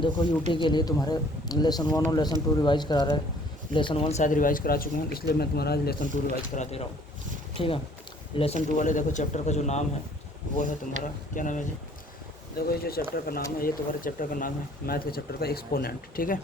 देखो यूटी के लिए तुम्हारे लेसन 1 और लेसन 2 रिवाइज़ करा रहा है। लेसन 1 शायद रिवाइज़ करा चुके हैं, इसलिए मैं तुम्हारा लेसन 2 रिवाइज़ करा दे रहा हूँ। ठीक है, लेसन 2 वाले देखो चैप्टर का जो नाम है वो है तुम्हारा, क्या नाम है जी? देखो ये जो चैप्टर का नाम है, ये तुम्हारे चैप्टर का नाम है मैथ के चैप्टर का एक्सपोनेंट। ठीक है,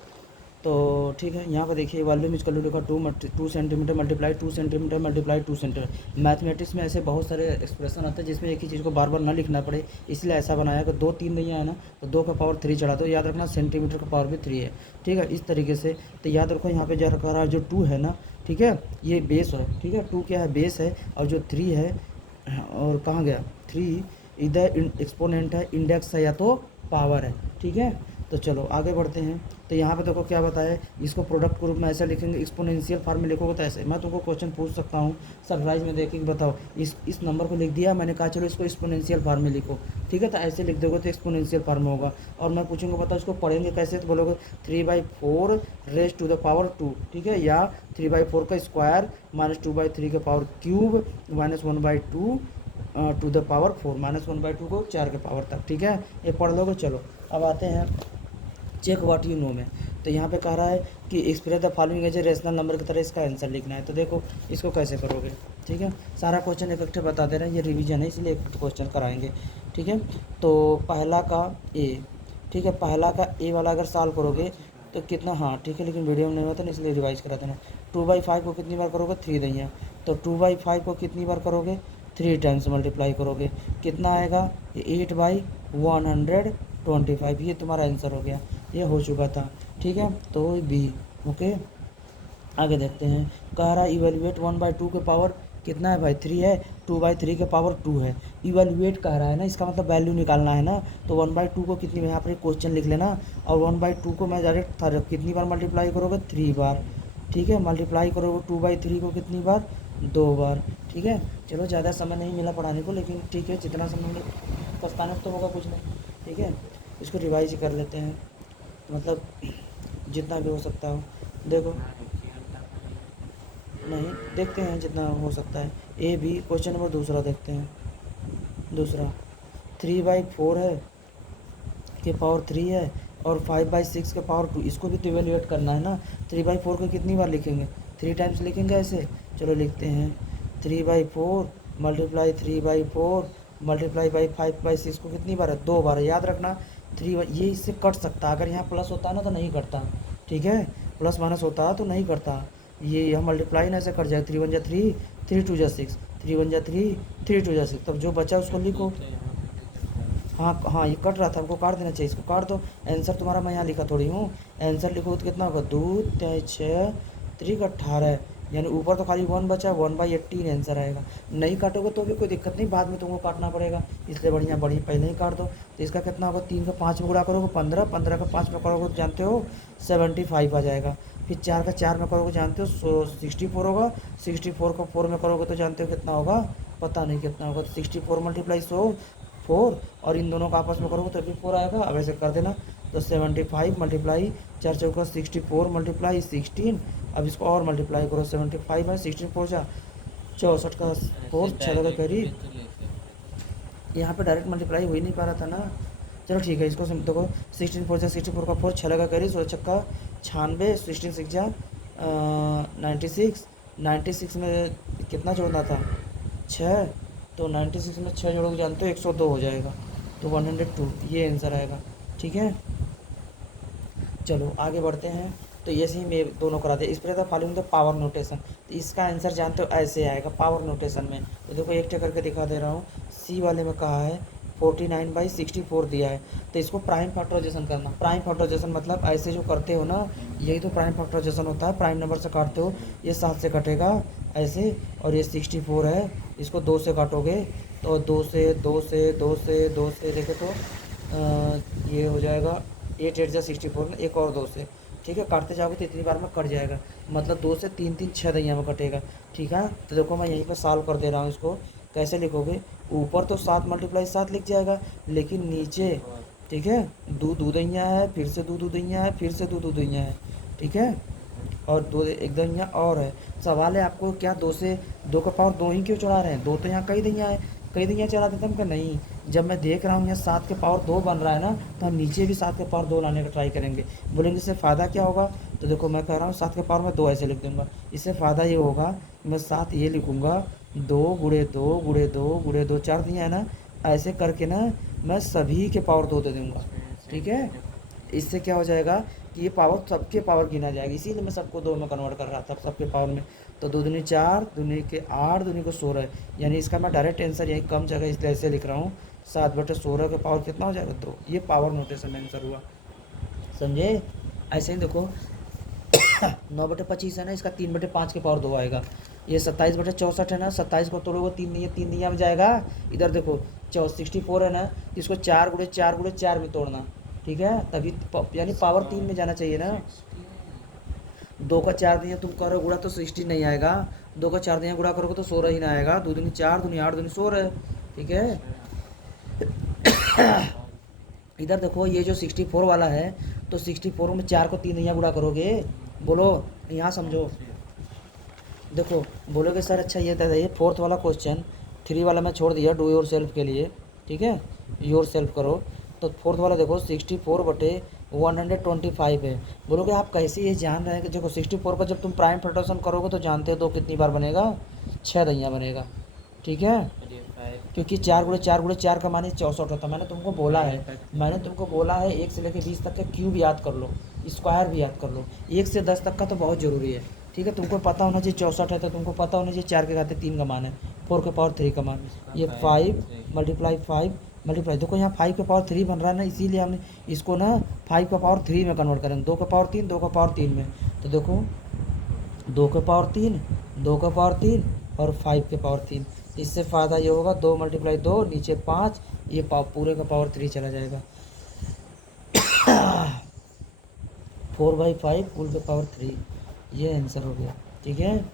तो ठीक है, यहाँ पर देखिए volume is equal to 2 centimetre multiply 2 centimetre multiply 2 centimetre. Mathematics में ऐसे बहुत सारे एक्सप्रेशन आते हैं जिसमें एक ही चीज़ को बार बार ना लिखना पड़े, इसलिए ऐसा बनाया कि 2 3 नहीं है ना, तो 2 का पावर 3 चढ़ा दो। याद रखना सेंटीमीटर का पावर भी 3 है। ठीक है, इस तरीके से तो याद रखो यहाँ पे जो रखा रहा है जो 2 है ना, ठीक है, ये बेस है। ठीक है, 2 क्या है? बेस है। और जो 3 है, और कहाँ गया 3? इधर एक्सपोनेंट है, इंडेक्स है या तो पावर है। ठीक है, तो चलो आगे बढ़ते हैं। तो यहाँ पे देखो क्या बताया है, इसको प्रोडक्ट के रूप में ऐसे लिखेंगे, एक्सपोनेंशियल फॉर्म में लिखोगे तो ऐसे। मैं तुमको क्वेश्चन पूछ सकता हूँ सरप्राइज में देखेंगे, बताओ इस नंबर को लिख दिया मैंने, कहा चलो इसको एक्सपोनेंशियल फॉर्म में लिखो। ठीक है, तो ऐसे लिख दोगे तो एक्सपोनेंशियल फॉर्म में होगा। और मैं पूछूंगा बताओ इसको पढ़ेंगे कैसे, तो बोलोगे 3/4 रेज टू द पावर 2। ठीक है, या 3/4 का स्क्वायर माइनस 2/3 का power cube minus 1/2 to the power 4, -1/2 को 4 के पावर तक। ठीक है, ये पढ़ लोगे। चलो अब आते हैं चेक व्हाट यू नो में। तो यहाँ पे कह रहा है कि express the following as a rational number की तरह इसका आंसर लिखना है। तो देखो इसको कैसे करोगे। ठीक है, सारा क्वेश्चन इकट्ठे बता दे रहे हैं, ये रिवीजन है इसलिए एक क्वेश्चन कराएंगे। ठीक है, तो पहला का ए, ठीक है, पहला का ए वाला अगर सॉल्व करोगे तो कितना, हाँ ठीक है, लेकिन वीडियो में नहीं होता ना इसलिए रिवाइज करा देना। 2/5 को कितनी बार करोगे? 3 नहीं है, तो 2/5 को कितनी बार करोगे? 3 टाइम्स मल्टीप्लाई करोगे, कितना आएगा? 8/125। ये तुम्हारा आंसर हो गया, ये हो चुका था। ठीक है, तो बी। ओके, आगे देखते हैं। कह रहा इवेल्युएट 1/2 के पावर कितना है भाई? 3 है। 2/3 के पावर 2 है। इवेल्युएट कह रहा है ना, इसका मतलब वैल्यू निकालना है ना। तो 1/2 को कितनी, यहाँ पर क्वेश्चन लिख लेना, और 1/2 को मैं डायरेक्ट कितनी बार मल्टीप्लाई करोगे? 3 बार। ठीक है, मल्टीप्लाई करोगे 2/3 को कितनी बार? 2 बार। ठीक है, चलो ज़्यादा समय नहीं मिला पढ़ाने को, लेकिन ठीक है जितना समय मिले, पछताना तो होगा कुछ नहीं। ठीक है, इसको रिवाइज कर लेते हैं, मतलब जितना भी हो सकता हो। देखो नहीं, देखते हैं जितना हो सकता है। ए बी क्वेश्चन नंबर दूसरा देखते हैं। दूसरा 3/4 है के पावर 3 है, और 5/6 के पावर 2, इसको भी तो इवेल्युएट करना है ना। 3/4 को कितनी बार लिखेंगे? 3 टाइम्स लिखेंगे ऐसे। चलो लिखते हैं 3/4 मल्टीप्लाई 3/4 मल्टीप्लाई बाई 5/6 को कितनी बार है? 2 बार है। याद रखना 3, ये इससे कट सकता, अगर यहाँ प्लस होता ना तो नहीं कटता। ठीक है, प्लस माइनस होता तो नहीं करता, ये यहाँ मल्टीप्लाई ना ऐसे कट जाए। 3 1 जा 3, 3 2 जा 6, 3 1 जा 3, 3 2 जा 6, तब जो बचा उसको लिखो। हाँ हाँ, ये कट रहा था, हमको काट देना चाहिए, इसको काट दो। आंसर तुम्हारा मैं यहाँ लिखा थोड़ी हूँ, आंसर लिखो तो कितना होगा? 2 3 6 3 18, यानी ऊपर तो खाली 1 बचा, 1/18 आंसर आएगा। नहीं काटोगे तो भी कोई दिक्कत नहीं, बाद में तुमको काटना पड़ेगा, इसलिए बढ़िया पहले ही काट दो। तो इसका कितना होगा? 3 का 5 में गुणा करोगे 15, 15 का 5 में करोगे तो जानते हो 75 आ जाएगा। फिर 4 का 4 में करोगे जानते हो 64 होगा। 64 को 4 में करोगे तो जानते हो कितना होगा? पता नहीं कितना होगा। तो 64 मल्टीप्लाई 4, और इन दोनों का आपस में करोगे तो भी 4 आएगा। अब ऐसे कर देना, तो 75 मल्टीप्लाई 4 चौका 64 मल्टीप्लाई 16। अब इसको और मल्टीप्लाई करो, 75 है 16 4 जा 64 का 4 6 लगा करीब। यहाँ पे डायरेक्ट मल्टीप्लाई हो ही नहीं पा रहा था ना। चलो ठीक है, इसको देखो 16 4 जा 64 का 4 6 लगा करीब 16 छक्का 96, 16 6 जा 96। 96 में कितना जोड़ना था? 6, तो 96 में 6 जोड़ोगे जानते हो 102 हो जाएगा, तो 102 ये आंसर आएगा। ठीक है, चलो आगे बढ़ते हैं। तो ऐसे ही मैं दोनों करा दे। इस पर फॉलोइंग द पावर नोटेशन, तो इसका आंसर जानते हो ऐसे आएगा पावर नोटेशन में। तो देखो एक टे करके दिखा दे रहा हूँ। सी वाले में कहा है 49/64 दिया है, तो इसको प्राइम फैक्टराइजेशन करना। प्राइम फैक्टराइजेशन मतलब ऐसे जो करते हो ना, यही तो प्राइम फैक्टराइजेशन होता है। प्राइम नंबर से काटते हो, ये 7 से कटेगा ऐसे, और ये 64 है, इसको 2 से काटोगे तो 2 से 2 से 2 से 2 से देखे तो ये हो जाएगा 8 8 जा 64 में, एक और 2 से। ठीक है, काटते जाओगे तो इतनी बार में कट जाएगा, मतलब 2 से 3 3 6 दैया में कटेगा। ठीक है, तो देखो मैं यहीं पर सॉल्व कर दे रहा हूँ। इसको कैसे लिखोगे? ऊपर तो 7 मल्टीप्लाई 7 लिख जाएगा, लेकिन नीचे ठीक है 2 2 दैया है, फिर से 2 2 दैया है, फिर से 2 2 दैया है। ठीक है, और 2 एक दैया और है। सवाल है आपको क्या 2 से 2 का पावर 2 ही क्यों चढ़ा रहे हैं? 2 तो यहाँ कई दैया है, कई दिन यहाँ चला देते हम कि नहीं, जब मैं देख रहा हूँ यहाँ 7 के पावर 2 बन रहा है ना, तो हम नीचे भी 7 के पावर 2 लाने का ट्राई करेंगे। बोलेंगे इससे फ़ायदा क्या होगा, तो देखो मैं कह रहा हूँ 7 के पावर में 2 ऐसे लिख दूंगा। इससे फ़ायदा ये होगा, मैं 7 ये लिखूँगा, 2 गुड़े 2 गुड़े 2 गुड़े 2, 4 दिए है ना, ऐसे करके ना मैं सभी के पावर 2 दे दूँगा। ठीक है, इससे क्या हो जाएगा कि ये पावर सबके पावर गिना जाएगा, इसीलिए मैं सबको 2 में कन्वर्ट कर रहा था, सबके पावर में। तो 2 दूनी 4, दूनी के 8, दूनी को 16, यानी इसका मैं डायरेक्ट आंसर यही कम जगह इसलिए ऐसे लिख रहा हूँ, 7/16 के पावर कितना हो जाएगा 2। ये पावर नोटेशन में आंसर हुआ, समझे। ऐसे ही देखो 9/25 है ना, इसका 3/5 के पावर 2 आएगा। ये 27/64 है ना, 27 को तोड़ोगे 3 नहीं है, 3 नहीं में जाएगा। इधर देखो 64 है ना, इसको 4 गुड़े 4 गुड़े 4 में तोड़ना, ठीक है, तभी यानी पावर 3 में जाना चाहिए ना। 2 का 4 दिया तुम करो गुड़ा तो 16 नहीं आएगा, 2 का 4 दिया गुड़ा करोगे तो 16 ही ना आएगा। 2 दूनी 4, दूनी 8, दूनी 16, ठीक है। इधर देखो ये जो 64 वाला है, तो 64 में 4 को 3 नहीं गुड़ा करोगे, बोलो यहाँ समझो। देखो बोलोगे सर अच्छा ये बताइए, 4th वाला क्वेश्चन, 3 वाला मैं छोड़ दिया डू योर सेल्फ के लिए, ठीक है, योर सेल्फ करो। तो 4th वाला देखो 64/125 है। बोलोगे आप कैसे ये जान रहे हैं कि देखो 64 पर जब तुम प्राइम फ्रैक्शन करोगे तो जानते हो 2 कितनी बार बनेगा, 6 दैया बनेगा, ठीक है, क्योंकि 4 गुड़े 4 गुड़े 4 का माने 64 होता है। मैंने तुमको बोला है 1 से लेकर 20 तक का क्यूब याद कर लो, स्क्वायर भी याद कर लो, 1 से 10 तक का तो बहुत ज़रूरी है, ठीक है। तुमको पता होना चाहिए 64 है तो तुमको पता होना चाहिए 4 के घाते 3 का मान है, 4 के पावर 3 का मान, ये 5 मल्टीप्लाई 5 मल्टीप्लाई, देखो यहाँ 5 के पावर 3 बन रहा है ना, इसीलिए हमने इसको ना 5 का पावर 3 में कन्वर्ट करेंगे, 2 का पावर 3 2 का पावर 3 में। तो देखो 2 के पावर 3 2 का पावर 3 और 5 के पावर 3, इससे फ़ायदा ये होगा 2 मल्टीप्लाई 2 नीचे 5, ये पूरे का पावर 3 चला जाएगा। 4/5 पूरे का पावर 3, ये आंसर हो गया, ठीक है।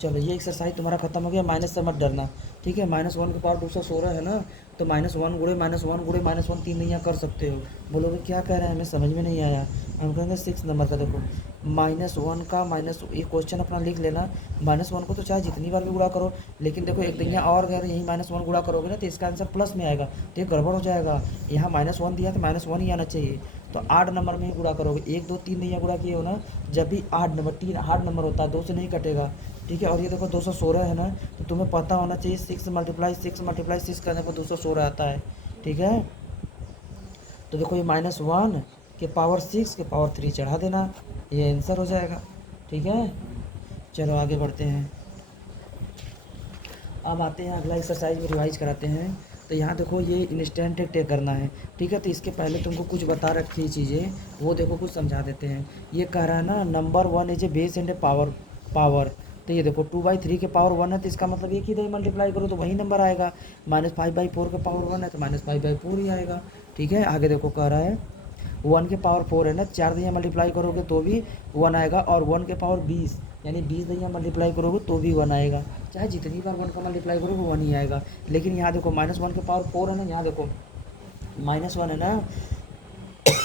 चलो ये एक्सरसाइज तुम्हारा खत्म हो गया, माइनस से मत डरना, ठीक है। -1 के पावर 216 है ना, तो -1 गुड़े -1 गुड़े -1 3 नहीं कर सकते हो। बोलोगे क्या कह रहे हैं, हमें समझ में नहीं आया। हम कहेंगे 6 नंबर का देखो -1 का माइनस, ये क्वेश्चन अपना लिख लेना, -1 को तो चाहे जितनी बार भी गुणा करो, लेकिन देखो एक दैया और अगर यही -1 गुणा करोगे ना तो इसका आंसर प्लस में आएगा, तो ये गड़बड़ हो जाएगा। यहाँ -1 दिया तो -1 ही आना चाहिए, तो 8 नंबर में ही गुणा करोगे। 1 2 3 दैया गुणा किए हो ना, जब भी 8 नंबर 3 8 नंबर होता है, 2 से नहीं कटेगा, ठीक है। और ये देखो 216 है ना, तो तुम्हें पता होना चाहिए 6 मल्टीप्लाई 6 करने पर 216 आता है, ठीक है। तो देखो ये -1 के पावर 6 के पावर 3 चढ़ा देना, ये आंसर हो जाएगा, ठीक है। चलो आगे बढ़ते हैं, अब आते हैं अगला एक्सरसाइज में रिवाइज कराते हैं। तो यहाँ देखो ये इंस्टेंट टेक करना है, ठीक है। तो इसके पहले तुमको कुछ बता रखी चीज़ें, वो देखो कुछ समझा देते हैं। ये कह रहा है ना number 1 is a base and A power, तो ये देखो 2/3 के पावर 1 है, तो इसका मतलब एक ही दही मल्टीप्लाई करो तो वही नंबर आएगा। -5/4 के पावर 1 है तो -5/4 ही आएगा, ठीक है। आगे देखो कह रहा है 1 के पावर 4 है ना, 4 दहिया मल्टीप्लाई करोगे तो भी 1 आएगा, और 1 के पावर 20 यानी 20 दहिया मल्टीप्लाई करोगे तो भी 1 आएगा। चाहे जितनी बार 1 का मल्टीप्लाई करोगे 1 ही आएगा। लेकिन यहाँ देखो -1 के पावर 4 है ना, यहाँ देखो -1 है ना,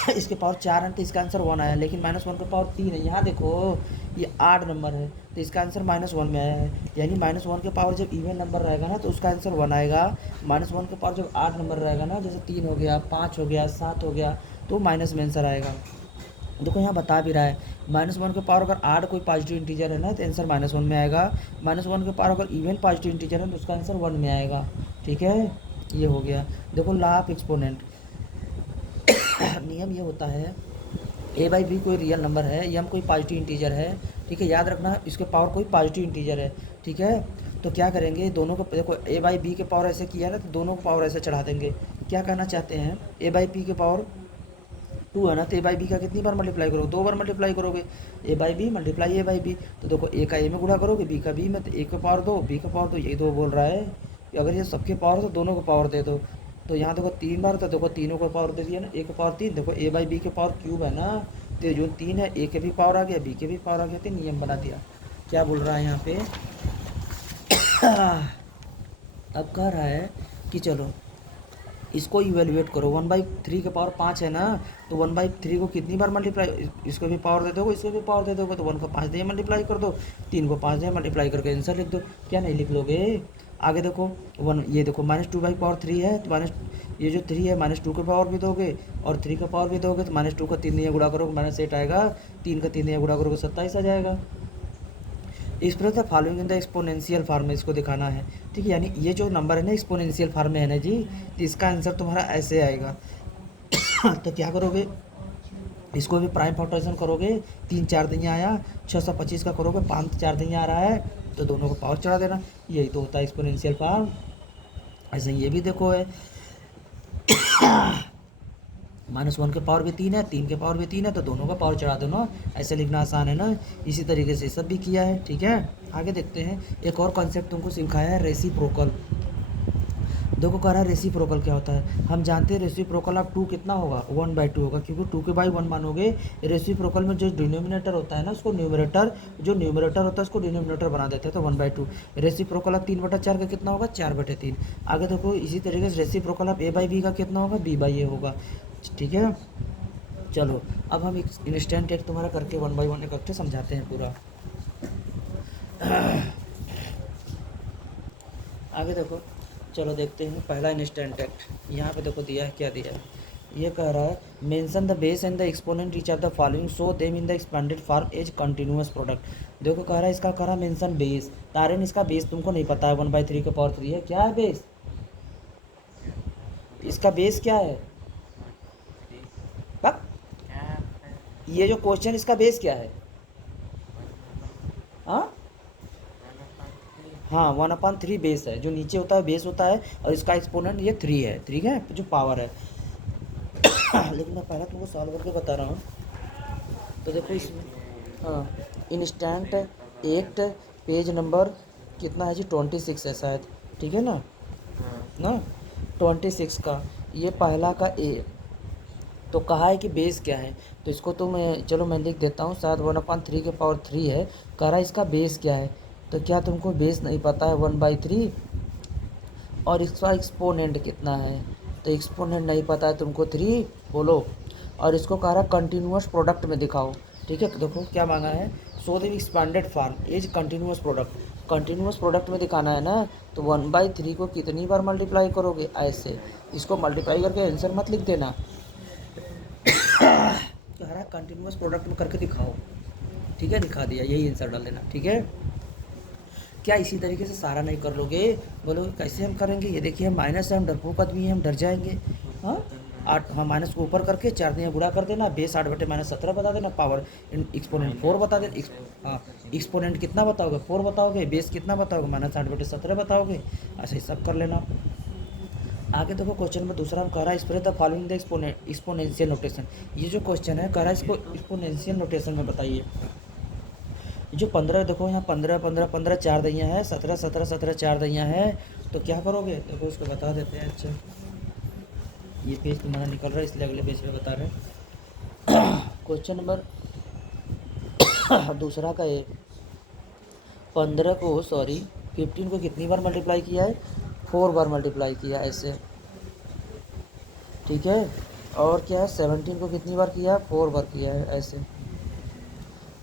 इसके पावर 4 है तो इसका आंसर 1 आया, लेकिन -1 के पावर 3 है, यहाँ देखो ये 8 नंबर है तो इसका आंसर -1 में आया है। यानी -1 के पावर जब इवन नंबर रहेगा ना तो उसका आंसर 1 आएगा। -1 के पावर जब 8 नंबर रहेगा ना, जैसे 3 हो गया 5 हो गया 7 हो गया, तो माइनस में आंसर आएगा। देखो यहाँ बता भी रहा है -1 के पावर अगर 8 कोई पॉजिटिव इंटीजर है ना तो आंसर -1 में आएगा। -1 के पावर अगर इवन पॉजिटिव इंटीजर है तो उसका आंसर 1 में आएगा, ठीक है। ये हो गया। देखो लॉ ऑफ एक्सपोनेंट, नियम ये होता है a/b कोई रियल नंबर है, m कोई पॉजिटिव इंटीजर है, ठीक है। याद रखना इसके पावर कोई पॉजिटिव इंटीजर है, ठीक है। तो क्या करेंगे दोनों को, देखो a/b के पावर ऐसे किया ना तो दोनों को पावर ऐसे चढ़ा देंगे। क्या कहना चाहते हैं, a/b के पावर 2 है ना, तो a/b का कितनी बार मल्टीप्लाई करोगे, 2 बार मल्टीप्लाई करोगे, a/b मल्टीप्लाई a/b। तो देखो a का a में गुणा करोगे, b का b में, तो a का पावर 2 b का पावर 2, यही दो बोल रहा है कि अगर ये सबके पावर तो दोनों को पावर दे दो। तो यहाँ देखो 3 बार, तो देखो तीनों को पावर दे दिया ना, a का पावर 3, देखो a/b के पावर क्यूब है ना, तो जो 3 है a के भी पावर आ गया b के भी पावर आ गया, तो नियम बना दिया। क्या बोल रहा है यहाँ पे अब कह रहा है कि चलो इसको इवेलुएट करो, 1/3 के पावर 5 है ना, तो 1/3 को कितनी बार मल्टीप्लाई, इसको भी पावर दे दोगे इसको भी पावर दे दोगे, तो 1 को 5 दे मल्टीप्लाई कर दो, 3 को 5 दे मल्टीप्लाई करके आंसर लिख दो। क्या नहीं लिख लोगे, आगे देखो वन, ये देखो -2/3 है, तो माइनस ये जो 3 है -2 का पावर भी दोगे और 3 का पावर भी दोगे, तो -2 का 3 दिया गुणा करोगे -8 आएगा, 3 का 3 दिया गुणा करोगे 27 आ जाएगा। Express the following in the exponential form में इसको दिखाना है, ठीक है। यानी ये जो नंबर है ना एक्सपोनेंशियल फॉर्म में है ना जी, तो इसका आंसर तुम्हारा ऐसे आएगा। तो क्या करोगे, इसको भी प्राइम फैक्टराइजेशन करोगे, 3 4 दिया आया, 625 का करोगे, 5 4 दिया आ रहा है, तो दोनों को पावर चढ़ा देना, यही तो होता है एक्सपोनेंशियल फॉर्म। ऐसे ये भी देखो है -1 के पावर भी 3 है, 3 के पावर भी 3 है, तो दोनों का पावर चढ़ा दो ना, ऐसे लिखना आसान है ना। इसी तरीके से सब भी किया है, ठीक है। आगे देखते हैं, एक और कॉन्सेप्ट तुमको सिखाया है, रेसिप्रोकल। देखो कह रहा है रेसिप्रोकल क्या होता है, हम जानते हैं रेसिप्रोकल ऑफ 2 कितना होगा, 1/2 होगा, क्योंकि 2 के बाई 1 मानोगे। रेसिप्रोकल में जो डिनोमिनेटर होता है ना, उसको न्यूमरेटर, जो न्यूमरेटर होता है उसको डिनोमिनेटर बना देते हैं, तो 1/2। रेसिप्रोकल ऑफ 3/4 का कितना होगा, 4/3। आगे देखो इसी तरीके से रेसिप्रोकल ऑफ A/B का कितना होगा, B/A होगा, ठीक है। चलो अब हम इंस्टेंट एक तुम्हारा करके 1 बाई 1 इकट्ठे समझाते हैं पूरा। आगे देखो, चलो देखते हैं पहला इंस्टेंट एक्ट। यहाँ पे देखो दिया है, क्या दिया है, ये कह रहा है mention the base and the exponent each of the following, so them in the expanded form as continuous product. देखो कह रहा है, इसका कह रहा है मेंशन बेस, तारिन इसका बेस तुमको नहीं पता है, 1/3 के पावर 3 है, क्या है बेस, इसका बेस क्या है, पक ये जो क्वेश्चन, इसका बेस क्या है, हाँ हाँ 1/3 बेस है, जो नीचे होता है बेस होता है, और इसका एक्सपोनेंट ये 3 है, ठीक है, जो पावर है। लेकिन मैं पहले तुमको सॉल्व करके बता रहा हूँ। तो देखो इसमें, हाँ, इंस्टेंट एक्ट पेज नंबर कितना है जी, 26 है शायद, ठीक है ना, ना 26 का, ये पहला का ए। तो कहा है कि बेस क्या है, तो इसको तो मैं, चलो मैं लिख देता हूँ, शायद 1/3 के पावर 3 है, कह रहा है इसका बेस क्या है। तो क्या तुमको बेस नहीं पता है, 1/3, और इसका एक्सपोनेंट कितना है, तो एक्सपोनेंट नहीं पता है तुमको, 3 बोलो। और इसको कह रहा है कंटिन्यूअस प्रोडक्ट में दिखाओ, ठीक है। देखो क्या मांगा है, so the expanded form as continuous product, continuous product में दिखाना है ना, तो 1/3 को कितनी बार मल्टीप्लाई करोगे, ऐसे इसको मल्टीप्लाई करके आंसर मत लिख देना। कह रहा है कंटिन्यूअस प्रोडक्ट में करके दिखाओ, ठीक है, दिखा दिया, यही आंसर डाल देना, ठीक है। क्या इसी तरीके से सारा नहीं कर लोगे, बोलो कैसे हम करेंगे, ये देखिए माइनस है, हम डरपोक आदमी हैं, हम डर जाएंगे। हाँ 8, हाँ माइनस को ऊपर करके 4 दिया गुणा कर देना, बेस 8/-17 बता देना, पावर एक्सपोनेंट 4 बता देना, हाँ एक्सपोनेंट कितना बताओगे, 4 बताओगे, बेस कितना बताओगे, -8/17 बताओगे, ऐसे ही सब कर लेना। आगे देखो क्वेश्चन में दूसरा हम कह रहा है express the following the exponential notation. ये जो क्वेश्चन है कह रहा है इसको एक्सपोनेंशियल नोटेशन में बताइए। जो 15 देखो यहाँ 15 15 15 4 दैयाँ है, 17 17 17 4 दैयाँ है, तो क्या करोगे, देखो उसको बता देते हैं। अच्छा ये पेज तुम्हारा निकल रहा है, इसलिए अगले पेज पे बता रहे हैं। क्वेश्चन नंबर दूसरा का ये 15 को, सॉरी 15 को कितनी बार मल्टीप्लाई किया है, 4 बार मल्टीप्लाई किया ऐसे, ठीक है। और क्या है 17 को कितनी बार किया है, 4 बार किया है ऐसे,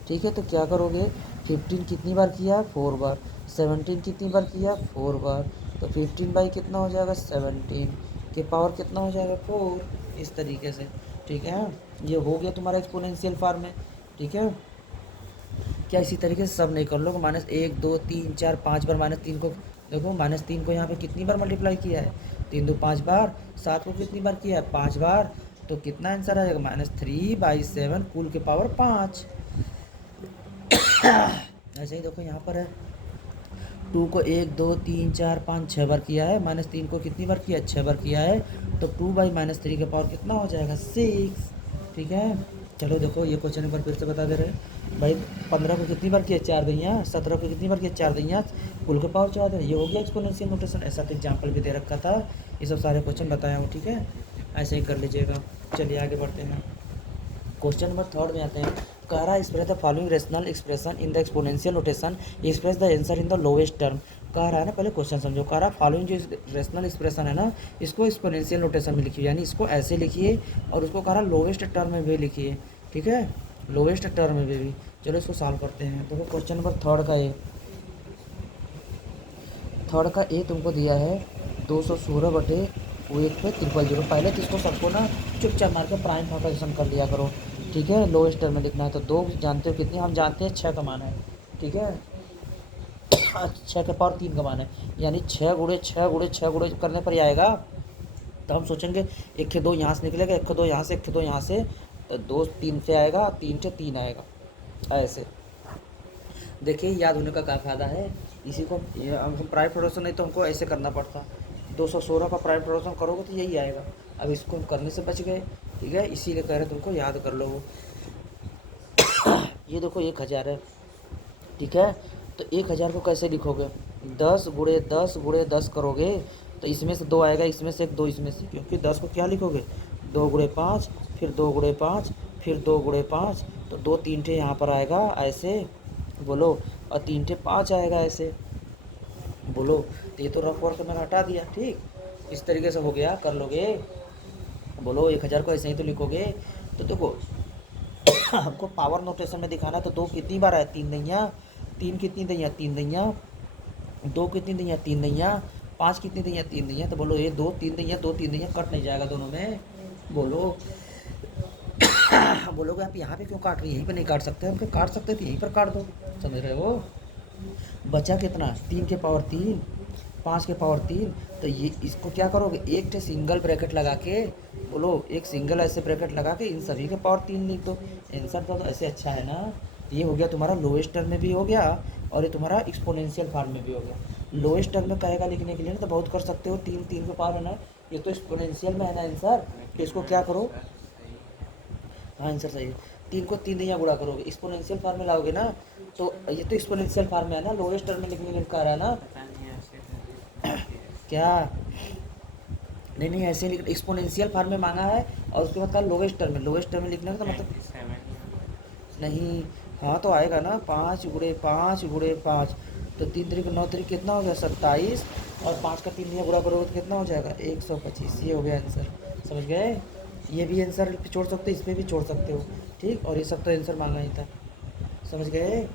ठीक है। तो क्या करोगे, 15 कितनी बार किया, 4 बार, 17 कितनी बार किया, 4 बार, तो 15 बाई कितना हो जाएगा, 17 के पावर कितना हो जाएगा, 4, इस तरीके से, ठीक है। ये हो गया तुम्हारा एक्सपोनेंशियल फॉर्म में, ठीक है। क्या इसी तरीके से सब नहीं कर लो, -1 2 3 4 5 बार -3 को, देखो -3 को यहाँ पे कितनी बार मल्टीप्लाई किया है, 3 2 5 बार, 7 को कितनी बार किया है, 5 बार, तो कितना आंसर आ जाएगा, -3/7 कुल के पावर 5। ऐसे ही देखो यहाँ पर है 2 को 1 2 3 4 5 6 बार किया है, -3 को कितनी बार किया, 6 बार किया है, तो 2/-3 के पावर कितना हो जाएगा, 6, ठीक है। चलो देखो ये क्वेश्चन एक बार फिर से बता दे रहे हैं भाई, 15 को कितनी बार किया, 4 दैयाँ, 17 को कितनी बार किया, 4 दैयाँ, कुल के पावर 4 दे, ये हो गया एक्सपोनेंशियल नोटेशन। ऐसा तो एग्जाम्पल भी दे रखा था, ये सब सारे क्वेश्चन बताया हूँ, ठीक है, ऐसे ही कर लीजिएगा। चलिए आगे बढ़ते हैं, क्वेश्चन नंबर 3 में आते हैं। कह रहा है express the following rational expression in the exponential notation, express the answer in the lowest term. कह रहा है ना, पहले क्वेश्चन समझो, कह रहा है फॉलोइंग जो रेशनल एक्सप्रेशन है ना, इसको एक्सपोनेंशियल नोटेशन में लिखिए, यानी इसको ऐसे लिखिए, और उसको कह रहा है लोएस्ट टर्म में भी लिखिए, ठीक है, लोएस्ट टर्म में भी। चलो इसको सॉल्व करते हैं। देखो क्वेश्चन नंबर 3 का ये थर्ड का ए तुमको दिया है 216 बटे वो 1 पे 000। पहले तो इसको सबको ना चुपचाप मार के प्राइम फैक्टराइजेशन कर लिया करो, ठीक है। लोएस्ट टर्म में लिखना है तो 2 जानते हो कितनी, हम जानते हैं 6 कमाना है, ठीक है। 6 के पावर 3 कमाना है, यानी 6 गुणे 6 गुणे 6 गुणे करने पर ही आएगा। तो हम सोचेंगे 1 के 2 यहाँ से निकलेगा, 1 के 2 यहाँ से, 1 के 2 यहाँ से, तो 2 3 से आएगा, 3 से 3 आएगा, ऐसे। देखिए याद होने का क्या फ़ायदा है, इसी को हम प्राइम फ्रैक्शन नहीं तो हमको ऐसे करना पड़ता। 216 का प्राइम फ्रैक्शन करोगे तो यही आएगा। अब इसको हम करने से बच गए, ठीक है, इसीलिए कह रहे तुमको याद कर लो। ये देखो 1000 है, ठीक है। तो 1000 को कैसे लिखोगे, 10 गुणे 10 गुणे 10 करोगे तो इसमें से 2 आएगा, इसमें से 1 2 इसमें से, क्योंकि 10 को क्या लिखोगे 2 गुणे 5, फिर 2 गुणे 5, फिर 2 गुणे 5, तो 2 3 ठे यहाँ पर आएगा ऐसे बोलो, और 3 ठे 5 आएगा ऐसे बोलो। तो ये तो रफ वर्क मैंने हटा दिया, ठीक। इस तरीके से हो गया, कर लोगे बोलो। 1000 को ऐसे ही तो लिखोगे। तो देखो हमको पावर नोटेशन में दिखाना है, तो 2 कितनी बार आया 3 दैया, 3 कितनी दैया 3 दैया, 2 कितनी दैया 3 दैया, 5 कितनी दैया 3 दैया। तो बोलो ये 2 3 दैया 2 3 दैया कट नहीं जाएगा दोनों में, बोलो। बोलोगे आप यहाँ पे क्यों काट रही है, यहीं पे नहीं काट सकते, हम काट सकते थे यहीं पर काट दो, समझ रहे हो। बचा कितना 3 के पावर 3, 5 के पावर 3, तो ये इसको क्या करोगे एक टे सिंगल ब्रैकेट लगा के बोलो, एक सिंगल ऐसे ब्रैकेट लगा के इन सभी के पावर 3 लिख दो, आंसर तो ऐसे अच्छा है ना। ये हो गया तुम्हारा लोएस्ट टर्म में भी हो गया, और ये तुम्हारा एक्सपोनेंशियल फॉर्म में भी हो गया। लोएस्ट टर्म में कहेगा लिखने के लिए तो बहुत कर सकते हो, 3 3 के पावर है ना, ये तो एक्सपोनेंशियल में है ना आंसर। तो इसको क्या करो, हाँ आंसर सही है, 3 को 3 दैया गुणा करोगे, एक्सपोनेंशियल फॉर्म में लाओगे ना, तो ये तो एक्सपोनेंशियल फॉर्म में है ना, लोएस्ट टर्म में लिखने के लिए कह रहा है ना। क्या नहीं नहीं ऐसे लिख, एक्सपोनेंशियल फॉर्म में मांगा है, और उसके बाद कहा लोएस्ट टर्म में, लोएस्ट टर्म में लिखने का तो मतलब नहीं। हाँ तो आएगा ना 5 गुणे 5 गुणे 5, तो 3 तरीक 9 तरीक कितना हो गया 27, और 5 का 3 दिया बुरा करोगे तो कितना हो जाएगा 125। ये हो गया आंसर, समझ गए। ये भी आंसर छोड़ सकते हो, इसमें भी छोड़ सकते हो, ठीक। और ये सब तो आंसर मांगा ही था, समझ गए।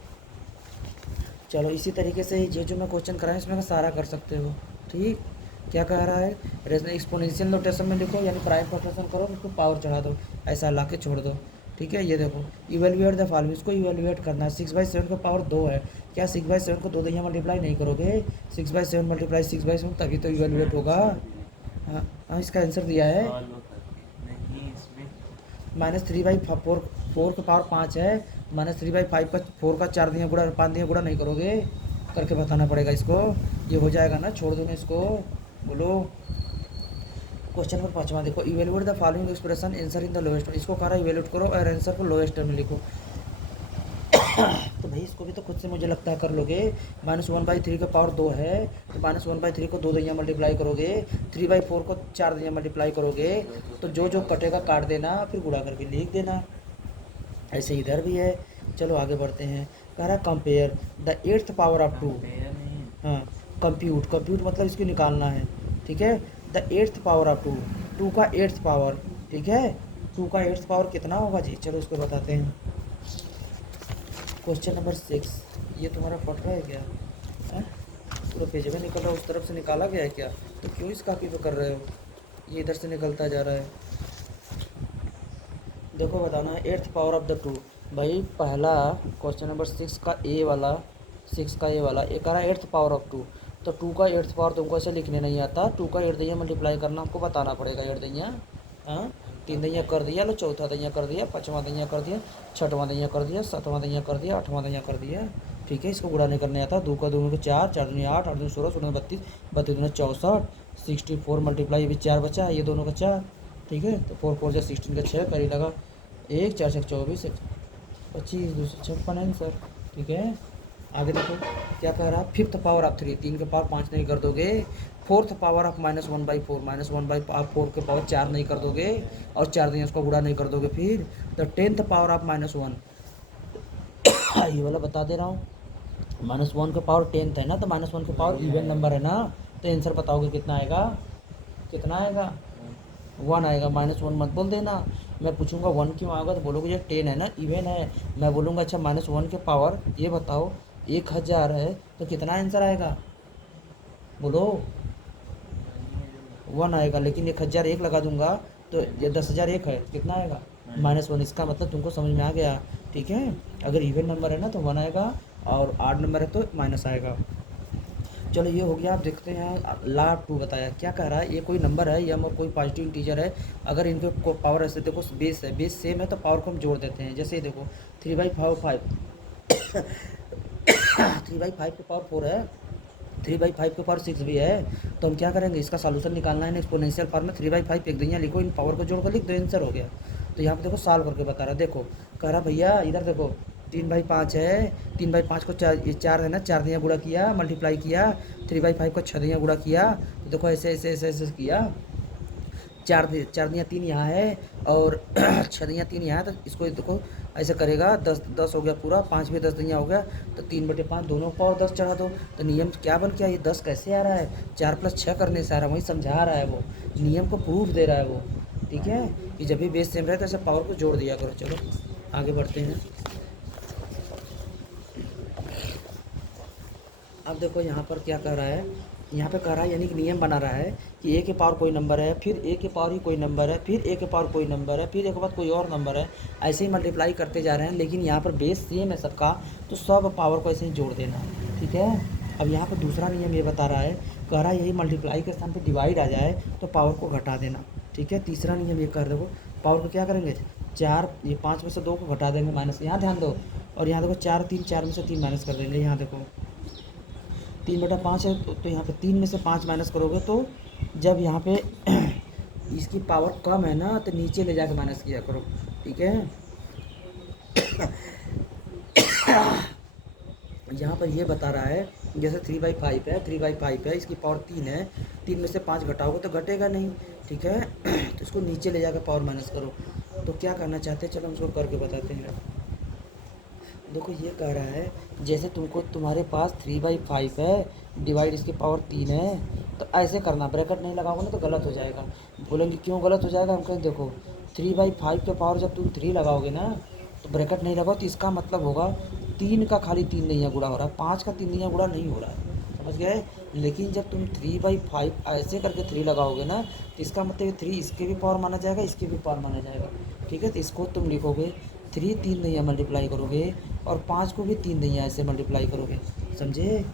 चलो इसी तरीके से ये जो मैं क्वेश्चन कराएं इसमें का सारा कर सकते हो, ठीक। क्या कह रहा है, रेजन एक्सपोनेंशियल नोटेशन में लिखो, यानी प्राइम नोटेशन करो, उसको पावर चढ़ा दो, ऐसा ला के छोड़ दो, ठीक है। ये देखो इवेल्युएट द फॉलोइंग, इसको इवेल्युएट करना है। 6/7 का पावर 2 है, क्या 6/7 को 2 दैया मल्टीप्लाई नहीं करोगे, 6/7 मल्टीप्लाई 6/7 तभी तो इवेल्युएट होगा। हाँ हाँ इसका आंसर दिया है -3/4, 4 का पावर 5 है, -3/5 का 4 का 4 दिया गुणा 5 दिया गुणा नहीं करोगे, करके बताना पड़ेगा इसको। ये हो जाएगा ना, छोड़ दो ना इसको, बोलो। क्वेश्चन नंबर 5वां देखो, evaluate the following expression answer in the lowest, इसको कह रहा है इवेल्युएट करो और आंसर को लोएस्ट टर्म में लिखो। तो भाई इसको भी तो खुद से मुझे लगता है कर लोगे। -1/3 का पावर 2 है, तो -1/3 को 2 दैया मल्टीप्लाई करोगे, 3/4 को 4 दैया मल्टीप्लाई करोगे, तो जो जो कटेगा काट देना, फिर गुणा करके लिख देना। ऐसे इधर भी है। चलो आगे बढ़ते हैं, कह रहा है compare the 8th power of 2, हाँ कंप्यूट, कंप्यूट मतलब इसको निकालना है, ठीक है। द 8th पावर ऑफ 2, 2 का 8th पावर, ठीक है। 2 का 8th पावर कितना होगा जी, चलो उसको बताते हैं। क्वेश्चन नंबर 6, ये तुम्हारा फट रहा है क्या है, पूरा पेज में निकल रहा है, उस तरफ से निकाला गया है क्या, तो क्यों इस कापी पे कर रहे हो, ये इधर से निकलता जा रहा है। देखो बताना है 8th पावर ऑफ द 2, भाई पहला क्वेश्चन नंबर 6 का ए वाला, 6 का ए वाला, ये कह रहा है 8th पावर ऑफ 2, तो 2 का 8th पावर तुमको ऐसे लिखने नहीं आता, 2 का 8 दैया मल्टीप्लाई करना हमको बताना पड़ेगा, 8 दैया, हाँ 3 दैया कर दिया, लो चौथा दैया कर दिया, 5वां दैया कर दिया, 6वां दैया कर दिया, 7वां दैया कर दिया, 8वां दैया कर दिया, ठीक है। इसको गुणा नहीं करने आता, 2 का 2 को 4, 4 दूनी 8, 8 दूनी 16, 16 32, 32 दूनी 64, 64 मल्टीप्लाई, ये भी 4 बचा, ये दोनों का 4, ठीक है। तो 4 4 16 का 6 करी लगा, 1 4 से 24, 25 2 से 56 आंसर, ठीक है। आगे देखो क्या कह रहा है, 5th पावर ऑफ 3, 3 के पावर 5 नहीं कर दोगे, 4th पावर ऑफ -1/4, -1/4 के पावर 4 नहीं कर दोगे, और 4 दिन उसको गुणा नहीं कर दोगे, फिर तो 10th पावर ऑफ -1, ये वाला बता दे रहा हूँ, -1 का पावर 10th है ना, तो -1 का पावर इवन नंबर है ना, तो आंसर बताओगे कितना आएगा, कितना आएगा 1 आएगा, -1 मत बोल देना। मैं पूछूंगा 1 क्यों आएगा, तो बोलोगे ये 10 है ना, इवन है। मैं बोलूँगा अच्छा -1 के पावर ये बताओ 1000 है, तो कितना आंसर आएगा, बोलो। 1 आएगा, लेकिन 1000 एक लगा दूंगा तो ये 10,000 एक है, कितना आएगा? -1। इसका मतलब तुमको समझ में आ गया, ठीक है। अगर इवन नंबर है ना तो 1 आएगा, और आड नंबर है तो माइनस आएगा। चलो ये हो गया। आप देखते हैं ला 2 बताया क्या कह रहा है। ये कोई नंबर है यम और कोई पॉजिटिव इंटीजर है, अगर इनके को पावर ऐसे देखो बेस है, बेस सेम है तो पावर को हम जोड़ देते हैं। जैसे देखो 3/5 3/5 के पावर 4 है, 3/5 के पावर 6 भी है, तो हम क्या करेंगे, इसका सॉल्यूशन निकालना है एक्सपोनेंशियल फॉर्म में। 3/5 एक दिन लिखो, इन पावर को जोड़कर लिख दो, आंसर हो गया। तो यहाँ पे देखो सॉल्व करके बता रहा, देखो कह रहा भैया इधर देखो 3/5 है, 3/5 को 4 है ना, 4 दिया गुणा किया, मल्टीप्लाई किया, 3/5 को 6 दिया गुणा किया, तो देखो ऐसे ऐसे ऐसे ऐसे किया, 4 दिया 3 यहाँ है और 6 दिया 3 यहाँ है, तो इसको देखो ऐसे करेगा, 10 हो गया पूरा, 5 भी 10 दिया हो गया, तो 3/5 दोनों पावर 10 चढ़ा दो। तो नियम क्या बन गया, ये 10 कैसे आ रहा है, 4 + 6 करने से आ रहा है, वही समझा रहा है वो, नियम को प्रूफ दे रहा है वो, ठीक है। कि जब भी बेस सेम रहे तो ऐसे पावर को जोड़ दिया करो। चलो आगे बढ़ते हैं। अब देखो यहाँ पर क्या कह रहा है, यहाँ पे कह रहा है यानी कि नियम बना रहा है कि ए के पावर कोई नंबर है, फिर ए के पावर ही कोई नंबर है, फिर ए के पावर कोई नंबर है, फिर एक के बाद कोई और नंबर है, ऐसे ही मल्टीप्लाई करते जा रहे हैं। लेकिन यहाँ पर बेस सेम है सबका, तो सब पावर को ऐसे ही जोड़ देना, ठीक है। अब यहाँ पर दूसरा नियम ये बता रहा है, कह रहा है यही मल्टीप्लाई के स्थान पर डिवाइड आ जाए तो पावर को घटा देना, ठीक है। तीसरा नियम ये कर देखो, पावर को क्या करेंगे, 4 ये 5 में से 2 को घटा देंगे माइनस, यहाँ ध्यान दो, और यहाँ देखो 4 3 4 में से 3 माइनस कर देंगे। यहाँ देखो 3/5 है, तो यहाँ पे 3 में से 5 माइनस करोगे तो जब यहाँ पे इसकी पावर कम है ना तो नीचे ले जाके माइनस किया करो, ठीक है। यहाँ पर ये बता रहा है जैसे 3/5 है, 3/5 है, इसकी पावर 3 है, 3 में से 5 घटाओगे तो घटेगा नहीं, ठीक है। तो इसको नीचे ले जाकर पावर माइनस करो। तो क्या करना चाहते हैं, चलो हम उसको करके बताते हैं। देखो ये कह रहा है जैसे तुमको तुम्हारे पास 3/5 है, डिवाइड इसकी पावर 3 है, तो ऐसे करना, ब्रैकेट नहीं लगाओगे ना तो गलत हो जाएगा। बोलेंगे क्यों गलत हो जाएगा, हम कहें देखो 3/5 के पावर जब तुम 3 लगाओगे ना तो ब्रैकेट नहीं लगाओ, तो इसका मतलब होगा 3 का खाली 3 नैया गुणा हो रहा है, 5 का 3 नैया गुणा नहीं हो रहा है, समझ गए। लेकिन जब तुम 3/5 ऐसे करके 3 लगाओगे ना तो इसका मतलब 3 इसके भी पावर माना जाएगा, इसके भी पावर माना जाएगा, ठीक है। तो इसको तुम लिखोगे 3 3 नैया मल्टीप्लाई करोगे, और 5 को भी 3 नैया ऐसे मल्टीप्लाई करोगे, समझे।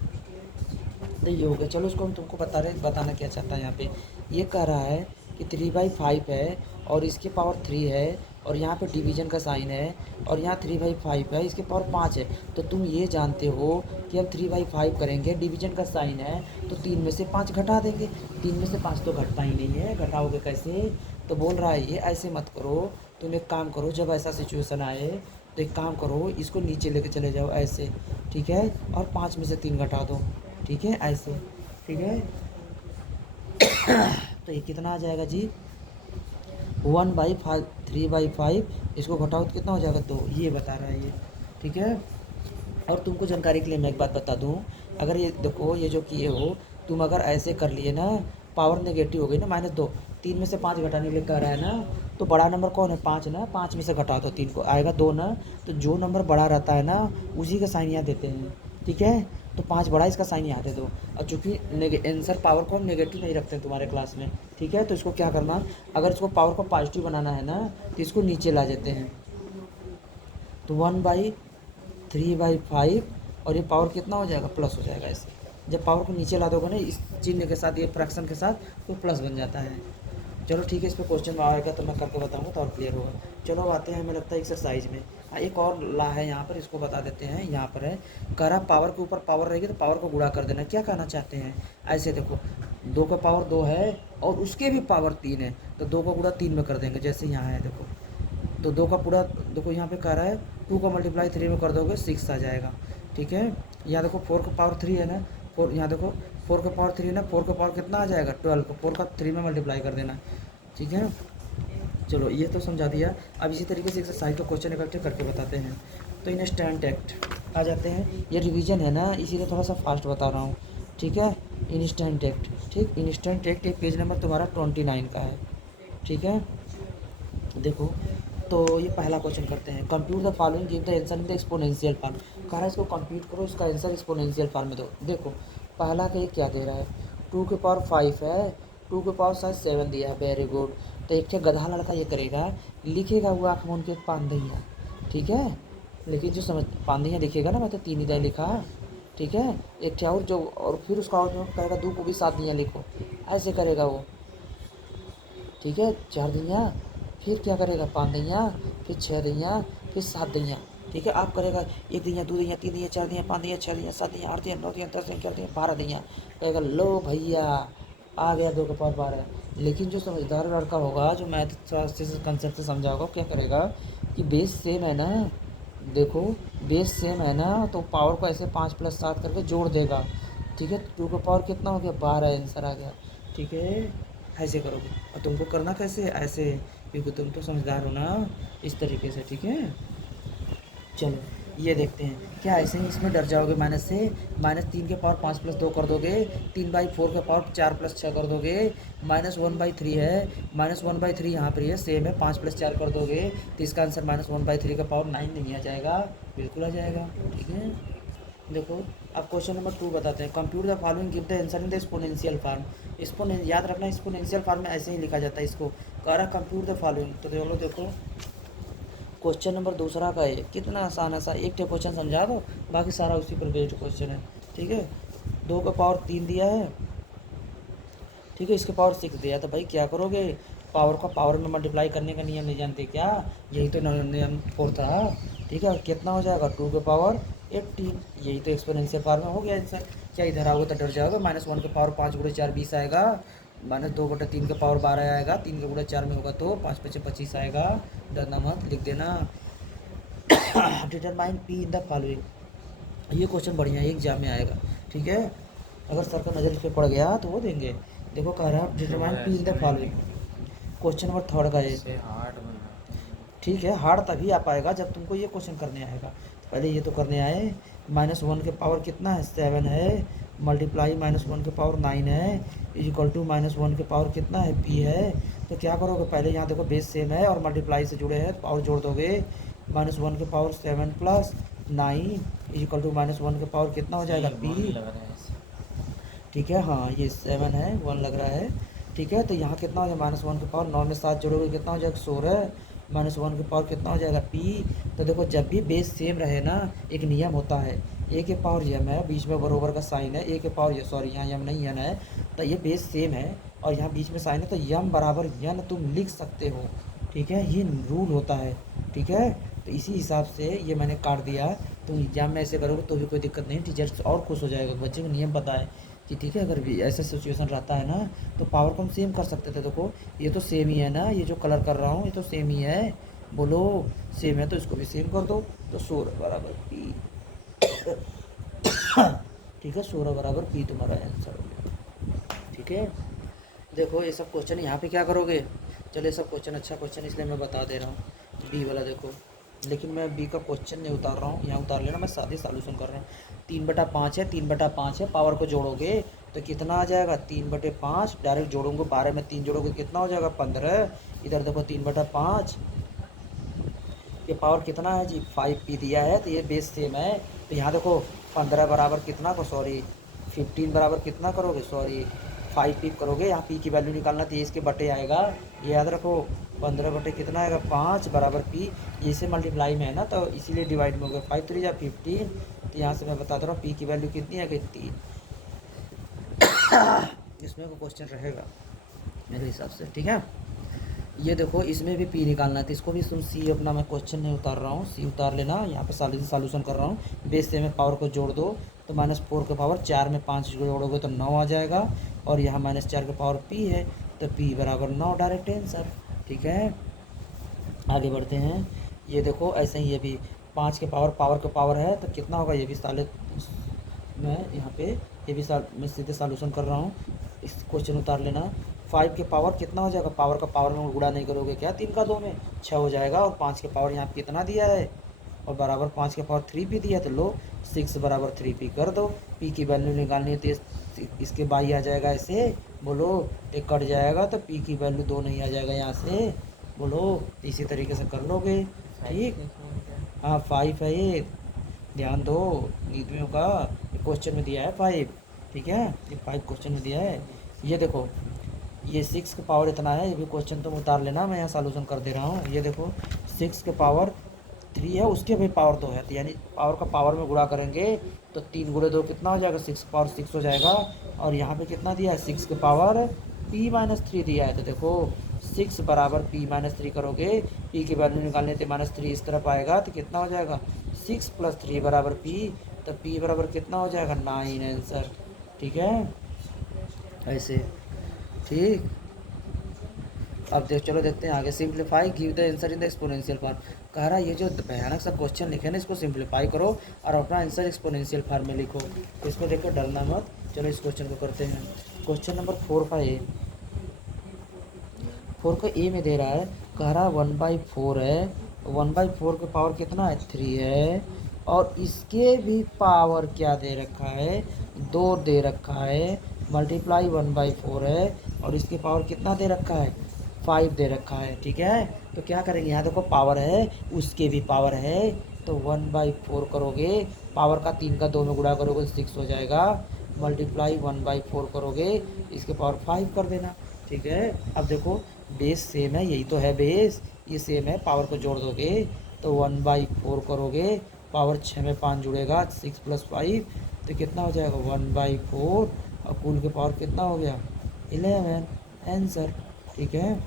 तो ये हो गया। चलो उसको हम तुमको बताना क्या चाहता है यहाँ पे, ये कह रहा है कि 3/5 है और इसके पावर 3 है, और यहाँ पे डिवीजन का साइन है, और यहाँ 3/5 है, इसके पावर 5 है। तो तुम ये जानते हो कि हम 3/5 करेंगे, डिवीजन का साइन है, तो 3 में से 5 घटा देंगे, 3 में से 5 तो घटता ही नहीं है, घटाओगे कैसे। तो बोल रहा है ये ऐसे मत करो, तुम एक काम करो, जब ऐसा सिचुएशन आए तो एक काम करो, इसको नीचे लेके चले जाओ ऐसे, ठीक है, और 5 में से 3 घटा दो, ठीक है, ऐसे, ठीक है। तो ये कितना आ जाएगा जी, 1/5 3/5, इसको घटाओ तो कितना हो जाएगा 2, ये बता रहा है ये, ठीक है। और तुमको जानकारी के लिए मैं एक बात बता दूं, अगर ये देखो ये जो किए हो तुम, अगर ऐसे कर लिए ना, पावर नेगेटिव हो गई ना, -2, 3 में से 5 घटाने के लिए कह रहा है ना, तो बड़ा नंबर कौन है, 5 ना, 5 में से घटा दो 3 को, आएगा 2 ना। तो जो नंबर बड़ा रहता है ना उसी का साइन यहाँ देते हैं, ठीक है। तो 5 बड़ा, इसका साइन यहाँ दे दो। और चूँकि आंसर पावर को हम नेगेटिव नहीं रखते हैं तुम्हारे क्लास में, ठीक है। तो इसको क्या करना, अगर इसको पावर को पॉजिटिव बनाना है ना तो इसको नीचे ला देते हैं, तो 1/3/5, और ये पावर कितना हो जाएगा, प्लस हो जाएगा ऐसे। जब पावर को नीचे ला दोगे ना इस चिन्ह के साथ, ये फ्रैक्शन के साथ, तो प्लस बन जाता है। चलो ठीक है, इस पर क्वेश्चन आएगा तो मैं करके बताऊंगा तो और क्लियर होगा। चलो अब आते हैं, हमें लगता है एक्सरसाइज में। हाँ, एक और ला है यहाँ पर, इसको बता देते हैं। यहाँ पर है करा पावर के ऊपर पावर रहेगी तो पावर को गुणा कर देना। क्या कहना चाहते हैं, ऐसे देखो 2 का पावर 2 है और उसके भी पावर 3 है, तो 2 का गुणा 3 में कर देंगे, जैसे यहाँ है देखो, तो 2 का पूरा देखो यहाँ पे कह रहा है 2 का मल्टीप्लाई 3 में कर दोगे 6 आ जाएगा, ठीक है। यहाँ देखो 4 का पावर 3 है ना, 4, यहाँ देखो 4 का पावर 3 है ना, 4 का पावर कितना आ जाएगा 12, को 4 का 3 में मल्टीप्लाई कर देना, ठीक है। चलो ये तो समझा दिया। अब इसी तरीके से एक्सरसाइज को क्वेश्चन इकट्ठे करके बताते हैं। तो इंस्टेंट एक्ट आ जाते हैं, ये रिवीजन है ना इसीलिए थोड़ा सा फास्ट बता रहा हूँ, ठीक है। इंस्टेंट एक्ट, ठीक, इंस्टेंट एक्ट एक पेज नंबर तुम्हारा 29 का है, ठीक है। देखो तो ये पहला क्वेश्चन करते हैं, compute the following, give the answer in the exponential form. कह रहा है इसको कंप्यूट करो, इसका आंसर एक्सपोनेंशियल फॉर्म में दो। देखो पहला का ये क्या दे रहा है, टू के पावर 5 है, टू के पावर शायद 7 दिया है, वेरी गुड। तो एक क्या गधा लड़का ये करेगा, लिखेगा वो आँख मूंद के पांदैया, ठीक है। लेकिन जो समझ पांदैया लिखेगा ना, मैं तो 3 ही लिखा, ठीक है। एक क्या और जो, और फिर उसका और कहेगा 2 को भी 7 दिया लिखो, ऐसे करेगा वो, ठीक है। 4 दैया, फिर क्या करेगा 5 दैया, फिर 6 दैया, फिर 7 दैया, ठीक है। आप करेगा 1 दैया, 2 दैया, 3 दैया, 4 दैया, 5 दैया, 6 दैया, 7 दैया, 8 दैया, 9 दैया, 10 दैया, 11 दैया, 12 दैया, कहेगा लो भैया आ गया 2 के पावर 12। लेकिन जो समझदार लड़का होगा, जो मैथ से कंसेप्ट से समझा होगा, क्या करेगा कि बेस सेम है ना, देखो बेस सेम है ना, तो पावर को ऐसे 5 + 7 करके जोड़ देगा, ठीक है। 2 का पावर कितना हो गया 12, आंसर आ गया, ठीक है। ऐसे करोगे, और तुमको करना कैसे, ऐसे, क्योंकि तुम तो समझदार हो ना, इस तरीके से, ठीक है। चलो ये देखते हैं, क्या ऐसे ही इसमें डर जाओगे माइनस से, -3 के पावर 5 + 2 कर दोगे, 3/4 के पावर 4 + 6 कर दोगे, -1/3 है, -1/3 यहाँ पर है, सेम है, 5 + 4 कर दोगे, तो इसका आंसर -1/3 का पावर 9 नहीं आ जाएगा, बिल्कुल आ जाएगा, ठीक है। देखो अब क्वेश्चन नंबर 2 बताते हैं, compute the following, give the answer in the exponential form. याद रखना एक्सपोनेंशियल फॉर्म में ऐसे ही लिखा जाता है इसको, कह रहा कंप्यूट द फॉलोइंग। तो देखो क्वेश्चन नंबर दूसरा का है, कितना आसान है, एक क्वेश्चन समझा दो, बाकी सारा उसी पर बेस्ड क्वेश्चन है, ठीक है। 2 का पावर 3 दिया है, ठीक है, इसके पावर 6 दिया है, तो भाई क्या करोगे, पावर का पावर में मल्टीप्लाई करने का नियम नहीं जानते क्या, यही तो नियम 4 था, ठीक है। और कितना हो जाएगा 2 के पावर 18, यही तो एक्सपोनेंशियल फॉर्म में हो गया आंसर। क्या इधर आओगे तो डर जाओगे, -1 के पावर 5 × 4 20 आएगा, -2/3 के पावर 12 आएगा, 3 के × 4 में होगा तो 5 × 5 25 आएगा, डरना मत, लिख देना। Determine P in the following, ये क्वेश्चन बढ़िया है, एग्जाम में आएगा, ठीक है। अगर सर का नज़र इस पर पड़ गया तो वो देंगे। देखो कह रहा है determine P in the following, question number 3 का ये, ठीक है। हार्ड तभी आ पाएगा जब तुमको ये क्वेश्चन करने आएगा, पहले ये तो करने आए। -1 के पावर कितना है 7 है, मल्टीप्लाई -1 के पावर 9 है, इक्वल टू -1 के पावर कितना है p है। तो क्या करोगे, पहले यहाँ देखो बेस सेम है और मल्टीप्लाई से जुड़े हैं, पावर जोड़ दोगे, -1 के पावर 7 + 9 इक्वल टू -1 के पावर कितना हो जाएगा p, ठीक है। हाँ ये 7 है, 1 लग रहा है, ठीक है। तो यहाँ कितना हो जाएगा, -1 के पावर 9 में 7 जोड़ोगे कितना हो जाएगा 16, -1 के पावर कितना हो जाएगा p। तो देखो जब भी बेस सेम रहे ना, एक नियम होता है, a के पावर यम है, बीच में बरोबर का साइन है, a के पावर सॉरी यहाँ यम नहीं यन है, तो ये बेस सेम है और यहाँ बीच में साइन है, तो यम बराबर यन तुम लिख सकते हो, ठीक है। ये रूल होता है, ठीक है। तो इसी हिसाब से ये मैंने काट दिया, तुम एग्जाम में ऐसे करोगे तो भी कोई दिक्कत नहीं, टीचर और खुश हो जाएगा, बच्चे को नियम पता है कि ठीक है, अगर भी ऐसा सिचुएशन रहता है ना, तो पावर को हम सेम कर सकते थे। देखो ये तो सेम ही है ना, ये जो कलर कर रहा हूँ ये तो सेम ही है, बोलो सेम है तो इसको भी सेम कर दो, तो 16 बराबर p, ठीक है, 16 बराबर p तुम्हारा आंसर हो गया, ठीक है। देखो ये सब क्वेश्चन यहाँ पे क्या करोगे, चलो ये सब क्वेश्चन अच्छा क्वेश्चन इसलिए मैं बता दे रहा हूँ, बी वाला देखो, लेकिन मैं बी का क्वेश्चन नहीं उतार रहा हूँ, यहाँ उतार लेना, मैं सादे सॉल्यूशन कर रहा हूँ। 3/5 है, 3/5 है, पावर को जोड़ोगे तो कितना आ जाएगा 3/5, डायरेक्ट जोड़ोगे, 12 में 3 जोड़ोगे कितना हो जाएगा 15, इधर देखो 3/5, ये पावर कितना है जी 5p दिया है, तो ये बेस सेम है, तो यहाँ देखो 15 बराबर कितना को सॉरी 15 बराबर कितना करोगे सॉरी 5p करोगे, यहाँ p की वैल्यू निकालना तो ये इसके बटे आएगा, ये याद रखो 15 बटे कितना आएगा 5 बराबर p, ये से मल्टीप्लाई में है ना तो इसीलिए डिवाइड में हो गया, 5 3 या 15, तो यहाँ से मैं बता दे रहा हूँ p की वैल्यू कितनी है कि 3, इसमें को क्वेश्चन रहेगा मेरे हिसाब से, ठीक है। ये देखो इसमें भी p निकालना है, तो इसको भी तुम c अपना, मैं क्वेश्चन नहीं उतार रहा हूँ, c उतार लेना, यहाँ पे सॉल्यूशन कर रहा हूँ, बेस से में पावर को जोड़ दो, तो -4 के पावर 4 में 5 जोड़ोगे तो 9 आ जाएगा, और यहाँ -4 के पावर p है, तो p बराबर 9 डायरेक्ट आंसर, ठीक है। आगे बढ़ते हैं, ये देखो ऐसे ही ये भी 5 के पावर के पावर है, तो कितना होगा, ये भी साले मैं यहाँ पे ये भी मैं सीधे सॉल्यूशन कर रहा हूँ, इस क्वेश्चन उतार लेना। 5 के पावर कितना हो जाएगा, पावर का पावर में गुणा नहीं करोगे क्या, 3 का 2 में 6 हो जाएगा, और 5 के पावर यहाँ पे कितना दिया है, और बराबर 5 के पावर 3p दिया, तो लो 6 बराबर 3p कर दो, p की वैल्यू निकालनी है तो इसके बाई आ जाएगा ऐसे, बोलो एक कट जाएगा तो p की वैल्यू 2 नहीं आ जाएगा यहाँ से, बोलो इसी तरीके से कर लोगे, ठीक। हाँ 5 है ये, ध्यान दो नीतियों का, क्वेश्चन में दिया है 5, ठीक है, ये 5 क्वेश्चन में दिया है। ये देखो, ये 6 का पावर इतना है, ये भी क्वेश्चन तुम उतार लेना, मैं यहाँ सॉल्यूशन कर दे रहा हूँ। ये देखो 6 के पावर 3 है, उसके भी पावर 2 है, तो यानी पावर का पावर में गुणा करेंगे तो 3 गुणे 2 कितना हो जाएगा, 6 पावर 6 हो जाएगा। और यहाँ पे कितना दिया है, 6 के पावर p-3 दिया है। तो देखो 6 बराबर p-3 करोगे, p की वैल्यू निकालने से -3 इस तरफ आएगा तो कितना हो जाएगा, 6 + 3 बराबर p, तो p बराबर कितना हो जाएगा, 9 आंसर। ठीक है, ऐसे। ठीक, अब चलो देखते हैं आगे। Simplify give the answer in the exponential form. कह रहा है ये जो भयानक सा क्वेश्चन लिखे ना, इसको सिंप्लीफाई करो और अपना आंसर एक्सपोनेंशियल फॉर्म में लिखो। तो इसको देखकर डरना मत। चलो इस क्वेश्चन को करते हैं। क्वेश्चन नंबर 4 का ए, 4 का ए में दे रहा है, कह रहा 1/4 है, 1/4 के पावर कितना है, 3 है, और इसके भी पावर क्या दे रखा है, 2 दे रखा है, मल्टीप्लाई 1/4 है, और इसके पावर कितना दे रखा है, 5 दे रखा है। ठीक है, तो क्या करेंगे, यहाँ देखो पावर है, उसके भी पावर है, तो 1/4 करोगे, पावर का 3 का 2 में गुणा करोगे 6 हो जाएगा, मल्टीप्लाई 1/4 करोगे, इसके पावर 5 कर देना। ठीक है, अब देखो बेस सेम है, यही तो है बेस, ये सेम है, पावर को जोड़ दोगे तो 1/4 करोगे, पावर 6 में 5 जुड़ेगा, 6 + 5 तो कितना हो जाएगा, 1/4, और कुल के पावर कितना हो गया, 11 आंसर। ठीक है,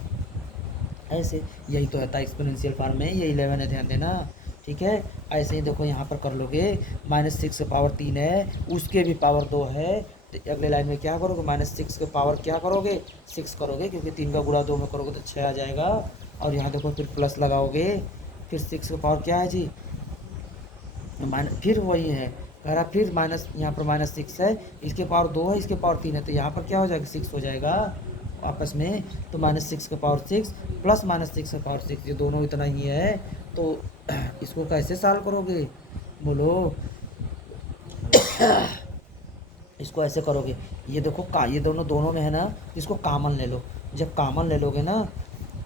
ऐसे यही तो होता है एक्सपोनेंशियल फॉर्म में, ये 11 है, ध्यान देना। ठीक है, ऐसे ही देखो यहाँ पर कर लोगे, -6 के पावर 3 है, उसके भी पावर 2 है, तो अगले लाइन में क्या करोगे, -6 के पावर क्या करोगे, 6 करोगे, क्योंकि 3 का गुणा 2 में करोगे तो 6 आ जाएगा। और यहाँ देखो फिर प्लस लगाओगे, फिर 6 का पावर क्या है जी, फिर वही है, कह रहा फिर माइनस, यहाँ पर -6 है, इसके पावर 2 है, इसके पावर 3 है, तो यहाँ पर क्या हो जाएगा, 6 हो जाएगा आपस में। तो -6 के पावर 6 प्लस -6 के पावर 6, ये दोनों इतना ही है, तो इसको कैसे सॉल्व करोगे, बोलो। इसको ऐसे करोगे, ये देखो ये दोनों में है ना, इसको कॉमन ले लो। जब कॉमन ले लोगे ना,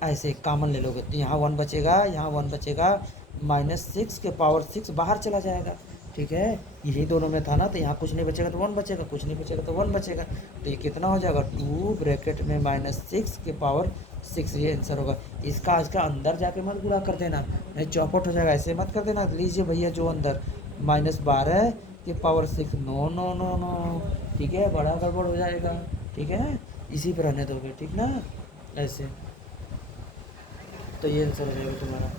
ऐसे कॉमन ले लोगे तो यहाँ 1 बचेगा, यहाँ 1 बचेगा, -6 के पावर 6 बाहर चला जाएगा। ठीक है, यही दोनों में था ना, तो यहाँ कुछ नहीं बचेगा तो 1 बचेगा, कुछ नहीं बचेगा तो 1 बचेगा, तो ये कितना हो जाएगा, 2 ब्रैकेट में -6 के पावर 6, ये आंसर होगा। इसका अंदर जाके मत गुणा कर देना, नहीं चौपट हो जाएगा, ऐसे मत कर देना। लीजिए भैया जो अंदर, -12 के power 6, no no no no, ठीक है, बड़ा गड़बड़ हो जाएगा। ठीक है, इसी पर रहने दोगे, ठीक ना, ऐसे, तो ये आंसर हो जाएगा तुम्हारा।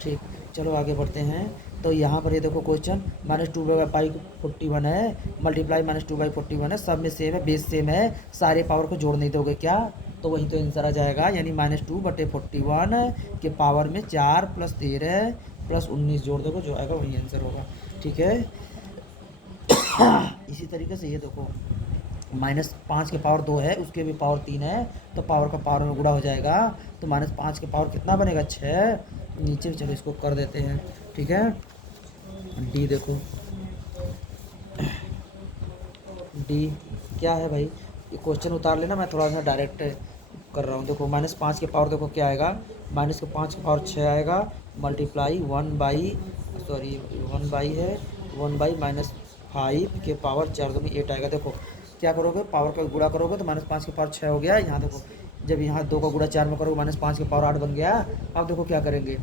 ठीक, चलो आगे बढ़ते हैं। तो यहाँ पर ये देखो क्वेश्चन, -2/41 है, मल्टीप्लाई -2/41 है, सब में सेम है, बेस सेम है, सारे पावर को जोड़ नहीं दोगे क्या, तो वही तो आंसर आ जाएगा, यानी -2/41 के पावर में 4 + 13 + 19 जोड़ दोगे, जो आएगा वही आंसर होगा। ठीक है, इसी तरीके से ये देखो, -5 के पावर 2 है, उसके भी पावर 3 है, तो पावर का पावर में गुणा हो जाएगा, तो -5 के पावर कितना बनेगा, 6, नीचे चलो इसको कर देते हैं। ठीक है, डी देखो, डी क्या है भाई, ये क्वेश्चन उतार लेना, मैं थोड़ा सा डायरेक्ट कर रहा हूँ। देखो -5 के पावर देखो क्या आएगा, -5 के पावर 6 आएगा, मल्टीप्लाई 1/1 है, 1/-5 के पावर 4 दूनी 8 आएगा। देखो क्या करोगे, पावर का गुणा करोगे तो -5 के पावर 6 हो गया, यहाँ देखो जब यहाँ 2 का गुणा 4 में करोगे, -5 के पावर 8 बन गया। अब देखो क्या करेंगे,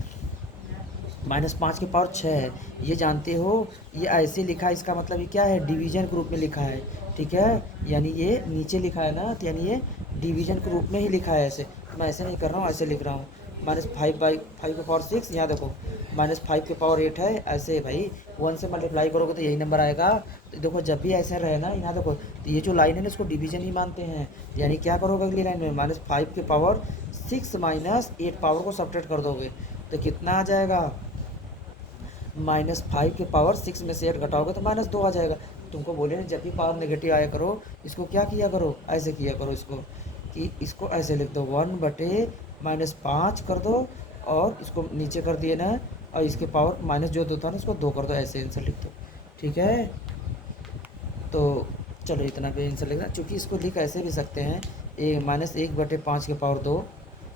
-5 के पावर 6 है, ये जानते हो, ये ऐसे लिखा है, इसका मतलब ये क्या है, डिवीजन के रूप में लिखा है। ठीक है, यानी ये नीचे लिखा है ना, तो यानी ये डिवीजन के रूप में ही लिखा है, ऐसे मैं ऐसे नहीं कर रहा हूँ, ऐसे लिख रहा हूँ। -5/5 के पावर 6, यहाँ देखो -5 के पावर 8 है, ऐसे भाई 1 से मल्टीप्लाई करोगे तो यही नंबर आएगा। तो देखो जब भी ऐसे रहे ना, यहाँ देखो, तो ये जो लाइन है ना, इसको डिवीजन ही मानते हैं, यानी क्या करोगे अगली लाइन में, -5 के पावर 6 -8 पावर को सब्ट्रैक्ट कर दोगे, तो कितना आ जाएगा, -5 के पावर 6 में से 8 घटाओगे तो -2 आ जाएगा। तुमको बोले ना, जब भी पावर नेगेटिव आया करो, इसको क्या किया करो, ऐसे किया करो, इसको कि इसको ऐसे लिख दो, 1/-5 कर दो, और इसको नीचे कर दिए ना, और इसके पावर माइनस जो 2 था ना, इसको 2 कर दो, ऐसे आंसर लिख दो। ठीक है, तो चलो इतना पे आंसर लिखना, चूँकि इसको लिख ऐसे भी सकते हैं, -1/5 के पावर 2,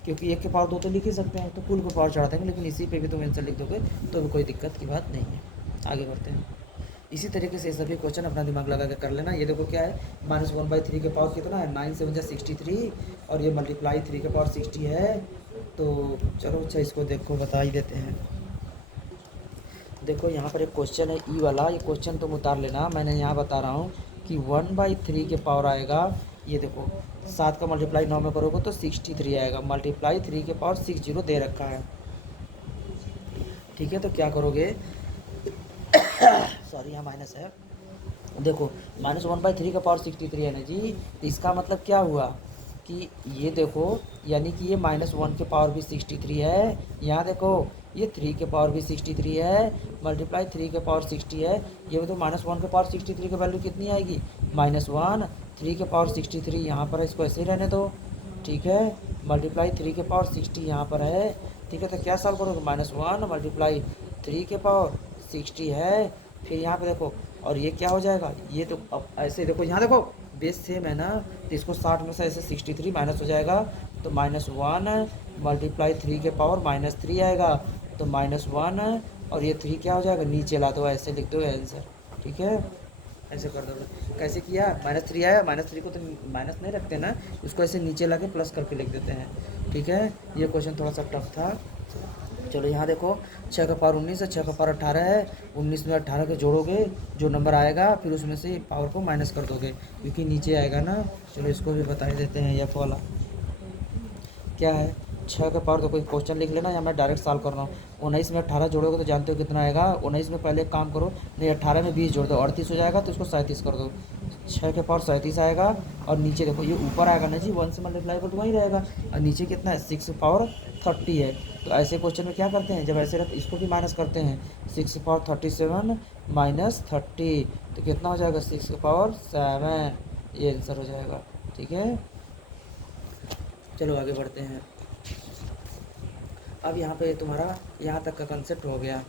क्योंकि 1 के पावर 2 तो लिख ही सकते हैं, तो कुल को पावर चढ़ा देंगे, लेकिन इसी पे भी तुम आंसर लिख दोगे तो भी कोई दिक्कत की बात नहीं है। आगे बढ़ते हैं। इसी तरीके से सभी क्वेश्चन अपना दिमाग लगा के कर लेना। ये देखो क्या है, -1/3 के पावर कितना है, 9 7 63, और ये मल्टीप्लाई 3 के पावर 60 है। तो चलो अच्छा इसको देखो बता ही देते हैं। देखो यहाँ पर एक क्वेश्चन है ई वाला, ये क्वेश्चन तुम उतार लेना, मैंने यहाँ बता रहा हूँ कि 1/3 के पावर आएगा, ये देखो 7 का मल्टीप्लाई 9 में करोगे तो 63 आएगा, मल्टीप्लाई 3 के पावर 60 दे रखा है। ठीक है, तो क्या करोगे सॉरी यहाँ माइनस है। देखो -1/3 का पावर 63 है ना जी, तो इसका मतलब क्या हुआ कि ये देखो, यानी कि ये -1 के पावर भी 63 है, यहाँ देखो ये 3 के पावर भी 63 है, मल्टीप्लाई 3 के पावर 60 है, ये तो -1 के पावर 63 की वैल्यू कितनी आएगी, -1, 3 के पावर 63 यहाँ पर है, इसको ऐसे ही रहने दो। ठीक है, मल्टीप्लाई 3 के पावर 60 यहाँ पर है। ठीक है, तो क्या सॉल्व करोगे, -1 मल्टीप्लाई 3 के पावर 60 है, फिर यहाँ पे देखो, और ये क्या हो जाएगा, ये तो अब ऐसे देखो, यहाँ देखो बेस सेम है ना, तो इसको 60 में से ऐसे 63 माइनस हो जाएगा, तो -1 मल्टीप्लाई 3 के पावर -3 आएगा, तो -1 और ये 3 क्या हो जाएगा, नीचे ला दो, ऐसे लिख दो आंसर। ठीक है, ऐसे कर दो। कैसे किया, -3 आया, -3 को तो माइनस नहीं रखते ना, इसको ऐसे नीचे ला के प्लस करके लिख देते हैं। ठीक है, ये क्वेश्चन थोड़ा सा टफ था। चलो यहाँ देखो 6 का पावर 19 है, 6 का पावर 18 है, 19 में 18 के जोड़ोगे जो नंबर आएगा फिर उसमें से पावर को माइनस कर दोगे क्योंकि नीचे आएगा ना। चलो इसको भी बता ही देते हैं, ये वाला क्या है, 6 का पावर, तो कोई क्वेश्चन लिख लेना या मैं डायरेक्ट सॉल्व कर रहा हूँ। 19 में 18 जोड़ोगे तो जानते हो कितना आएगा, 19 में पहले एक काम करो, नहीं 18 में 20 जोड़ दो, 38 हो जाएगा, तो इसको 37 कर दो, 6 के पावर 37 आएगा। और नीचे देखो ये ऊपर आएगा ना जी, 1 से मल्टीप्लाई कर तो वहीं रहेगा, और नीचे कितना है, 6 पावर 30 है। तो ऐसे क्वेश्चन में क्या करते हैं, जब ऐसे रहते इसको भी माइनस करते हैं, 6 पावर 37 -30, तो कितना हो जाएगा, 6 पावर 7, ये आंसर हो जाएगा। ठीक है, चलो आगे बढ़ते हैं। अब यहाँ पे तुम्हारा यहाँ तक का कंसेप्ट हो गया।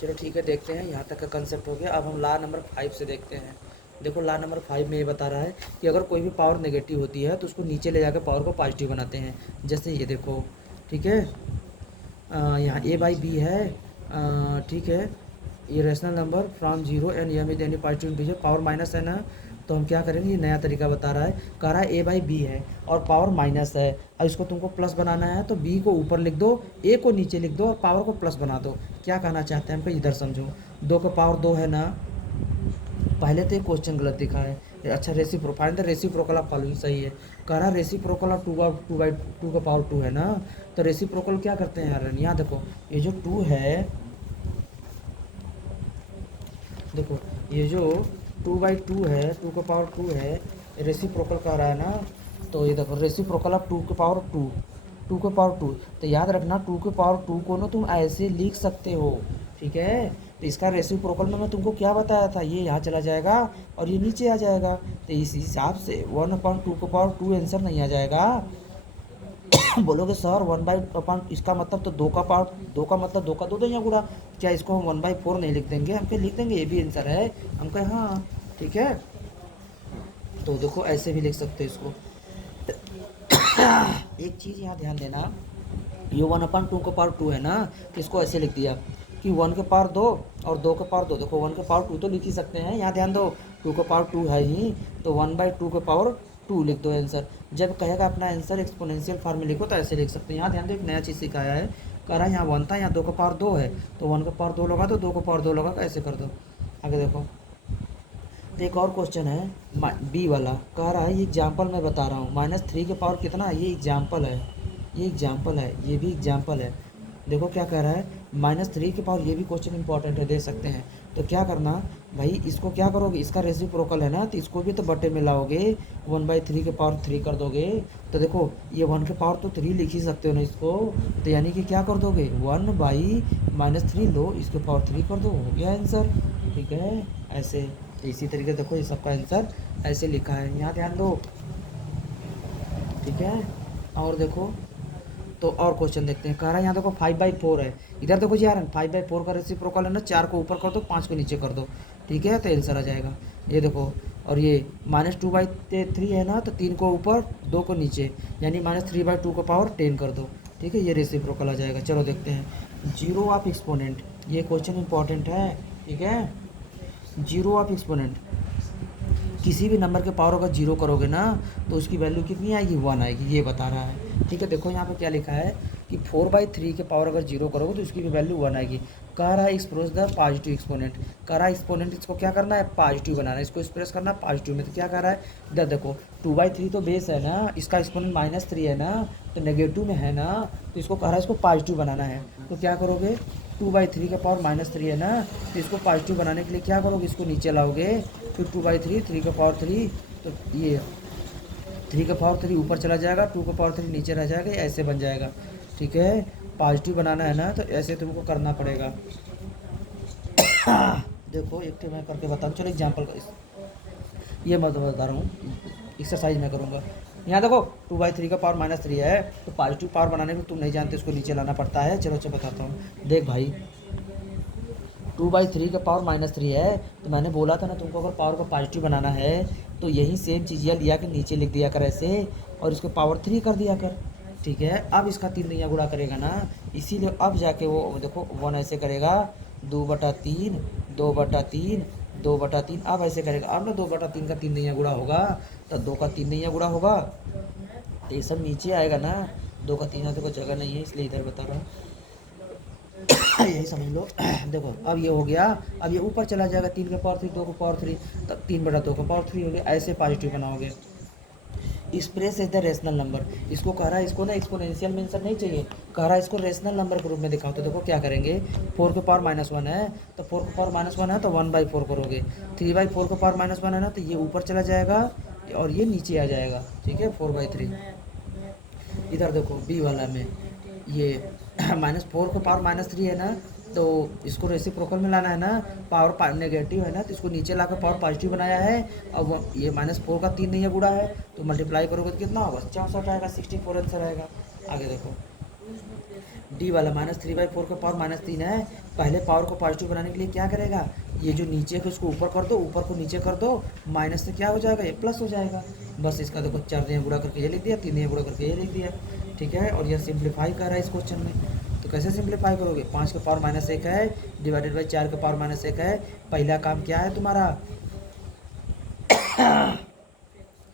चलो ठीक है, देखते हैं, यहाँ तक का कंसेप्ट हो गया। अब हम लॉ नंबर 5 से देखते हैं। देखो लॉ नंबर 5 में ये बता रहा है कि अगर कोई भी पावर नेगेटिव होती है तो उसको नीचे ले जाकर पावर को पॉजिटिव बनाते हैं। जैसे ये देखो, ठीक है, यहाँ A/B है, ठीक है, ये rational number from 0 and m with any positive integer, power minus है ना, तो हम क्या करेंगे, ये नया तरीका बता रहा है, कह रहा है A/B है और पावर माइनस है, अब इसको तुमको प्लस बनाना है तो B को ऊपर लिख दो, A को नीचे लिख दो और पावर को प्लस बना दो। क्या कहना चाहते हैं हमको इधर समझो, 2 का पावर 2 है ना, पहले तो ये क्वेश्चन गलत दिखा है। अच्छा, find the reciprocal of following सही है, कह रहा रेसिप्रोकल ऑफ 2 का पावर 2 है ना, तो रेसिप्रोकल क्या करते हैं यार, यहाँ देखो ये जो 2 है, देखो ये जो 2/2 है, 2 का पावर 2 है, रेसिप्रोकल कह रहा है ना, तो ये देखो रेसिप्रोकल ऑफ 2 के पावर 2, 2 के पावर 2, तो याद रखना 2 के पावर 2 को ना तुम ऐसे लिख सकते हो। ठीक है, तो इसका रेसिप्रोकल में मैं तुमको क्या बताया था, ये यहाँ चला जाएगा और ये नीचे आ जाएगा, तो इस हिसाब से 1/2 के पावर 2 आंसर नहीं आ जाएगा। बोलोगे सर 1/, इसका मतलब तो 2 का पावर, 2 का मतलब 2 का 2 यहाँ गुणा, क्या इसको हम 1/4 नहीं लिख देंगे, हम क्या लिख देंगे, ये भी आंसर है, हम कहें हाँ। ठीक है, तो देखो ऐसे भी लिख सकते हो इसको। एक चीज़ यहाँ ध्यान देना, ये 1/2 का पावर 2 है ना, तो इसको ऐसे लिख दिया कि 1 के पावर 2 और 2 के पावर 2, देखो 1 के पावर 2 तो लिख ही सकते हैं, यहाँ ध्यान दो 2 का पावर 2 है ही, तो 1/2 के पावर 2 लिख दो आंसर। जब कहेगा अपना आंसर एक्सपोनेंशियल फॉर्म में लिखो तो ऐसे लिख सकते हैं। यहाँ ध्यान दो, एक नया चीज़ सिखाया है, कह रहा है यहाँ 1 था, यहाँ 2 का पावर 2 है, तो 1 का पावर 2 लगा दो, 2 का पावर 2 लगा तो ऐसे कर दो। आगे देखो, एक और क्वेश्चन है बी वाला, कह रहा है, ये एग्जाम्पल मैं बता रहा हूँ, -3 के पावर कितना है, ये एग्जाम्पल है, ये एग्जाम्पल है, ये भी एग्जाम्पल है। देखो क्या कह रहा है, -3 के पावर, ये भी क्वेश्चन इंपॉर्टेंट है, दे सकते हैं। तो क्या करना भाई, इसको क्या करोगे, इसका रेसिप्रोकल है ना, तो इसको भी तो बटे में लाओगे, 1/3 के पावर 3 कर दोगे, तो देखो ये 1 के पावर तो 3 लिख ही सकते हो ना इसको, तो यानी कि क्या कर दोगे, 1/-3 लो, इसके पावर 3 कर दो, हो गया आंसर। ठीक है, ऐसे इसी तरीके से देखो ये सबका आंसर ऐसे लिखा है, यहाँ ध्यान दो। ठीक है, और देखो, तो और क्वेश्चन देखते हैं, कह रहा है यहाँ देखो 5/4 है, इधर देखो यार 5/4 का रेसिप्रोकल है ना, 4 को ऊपर कर दो, 5 को नीचे कर दो। ठीक है, तो आंसर आ जाएगा। ये देखो, और ये -2/3 है ना, तो 3 को ऊपर 2 को नीचे, यानी -3/2 का पावर 10 कर दो। ठीक है, ये रेसिप्रोकल आ जाएगा। चलो देखते हैं, जीरो ऑफ एक्सपोनेंट, ये क्वेश्चन इंपॉर्टेंट है। ठीक है, जीरो ऑफ एक्सपोनेंट, किसी भी नंबर के पावर अगर जीरो करोगे ना तो उसकी वैल्यू कितनी आएगी, 1 आएगी, ये बता रहा है। ठीक है, देखो यहाँ पे क्या लिखा है कि 4/3 के पावर अगर जीरो करोगे तो उसकी भी वैल्यू 1 आएगी। कह रहा है एक्सप्रेस द पॉजिटिव एक्सपोनेंट, कह रहा है एक्सपोनेंट इसको क्या करना है, पॉजिटिव बनाना है, इसको एक्सप्रेस करना है पॉजिटिव में। तो क्या कह रहा है इधर देखो, 2/3 तो बेस है ना, इसका एक्सपोनेंट -3 है ना, तो नेगेटिव में है ना, तो इसको कह रहा है इसको पॉजिटिव बनाना है। तो क्या करोगे, 2/3 का पावर -3 है ना, तो इसको पॉजिटिव बनाने के लिए क्या करोगे, इसको नीचे लाओगे, फिर 2/3, 3 का पावर 3, तो ये 3 का पावर 3 ऊपर चला जाएगा, 2 का पावर 3 नीचे रह जाएगा, ऐसे बन जाएगा। ठीक है, पॉजिटिव बनाना है ना तो ऐसे तुमको करना पड़ेगा। देखो एक तो मैं करके बताऊँ, चलो एग्जाम्पल का ये मैं तो बता रहा हूँ, एक्सरसाइज मैं करूँगा। यहाँ देखो 2/3 का पावर -3 है, तो पॉजिटिव पावर बनाने में तुम नहीं जानते, उसको नीचे लाना पड़ता है। चलो अच्छा बताता हूँ, देख भाई 2/3 का पावर -3 है, तो मैंने बोला था ना तुमको अगर पावर को पॉजिटिव बनाना है तो यही सेम चीज़ यह लिया कि नीचे लिख दिया कर ऐसे, और इसको पावर 3 कर दिया कर। ठीक है, अब इसका 3 नैया गुणा करेगा ना, इसीलिए अब जाके वो देखो 1 ऐसे करेगा, 2/3, 2/3, 2/3, अब ऐसे करेगा। अब ना 2/3 का 3 नैया गुणा होगा, तो 2 का 3 नैया गुणा होगा, तो ये सब नीचे आएगा ना। 2 का 3 देखो जगह नहीं है इसलिए इधर बता रहा हूँ। यही समझ लो। देखो अब ये हो गया, अब ये ऊपर चला जाएगा, 3 का पावर 3, 2 का पावर 3, तब 3/2 का पावर 3 हो गया, ऐसे पॉजिटिव बनाओगे। Express is the rational number, इसको कह रहा है, इसको ना एक्सपोनेंशियल मेंशन नहीं चाहिए, कह रहा है इसको रेशनल नंबर के रूप में दिखाओ। तो देखो क्या करेंगे, 4 के पावर -1 है, तो 4 के पावर -1 है तो 1/4 करोगे, 3/4 के पावर -1 है ना, तो ये ऊपर चला जाएगा और ये नीचे आ जाएगा। ठीक है, 4/3। इधर देखो बी वाला में ये -4 का पावर -3 है ना, तो इसको रेसिप्रोकल में लाना है ना, पावर नेगेटिव है ना, तो इसको नीचे लाकर पावर पॉजिटिव बनाया है। अब ये -4 का 3 नहीं है गुणा है, तो मल्टीप्लाई करोगे तो कितना होगा, 64 आएगा, 64 आंसर आएगा। आगे देखो डी वाला -3/4 का पावर -3 है, पहले पावर को पॉजिटिव बनाने के लिए क्या करेगा, ये जो नीचे को उसको ऊपर कर दो, ऊपर को नीचे कर दो, माइनस से क्या हो जाएगा, ये प्लस हो जाएगा। बस इसका देखो 4 ने गुणा करके ये लिख दिया, 3 ने गुणा करके ये लिख दिया। ठीक है, और यह सिंप्लीफाई कर रहा है इस क्वेश्चन में, तो कैसे सिंप्लीफाई करोगे, 5 का पावर -1 है डिवाइडेड बाई 4 का पावर -1 है। पहला काम क्या है तुम्हारा,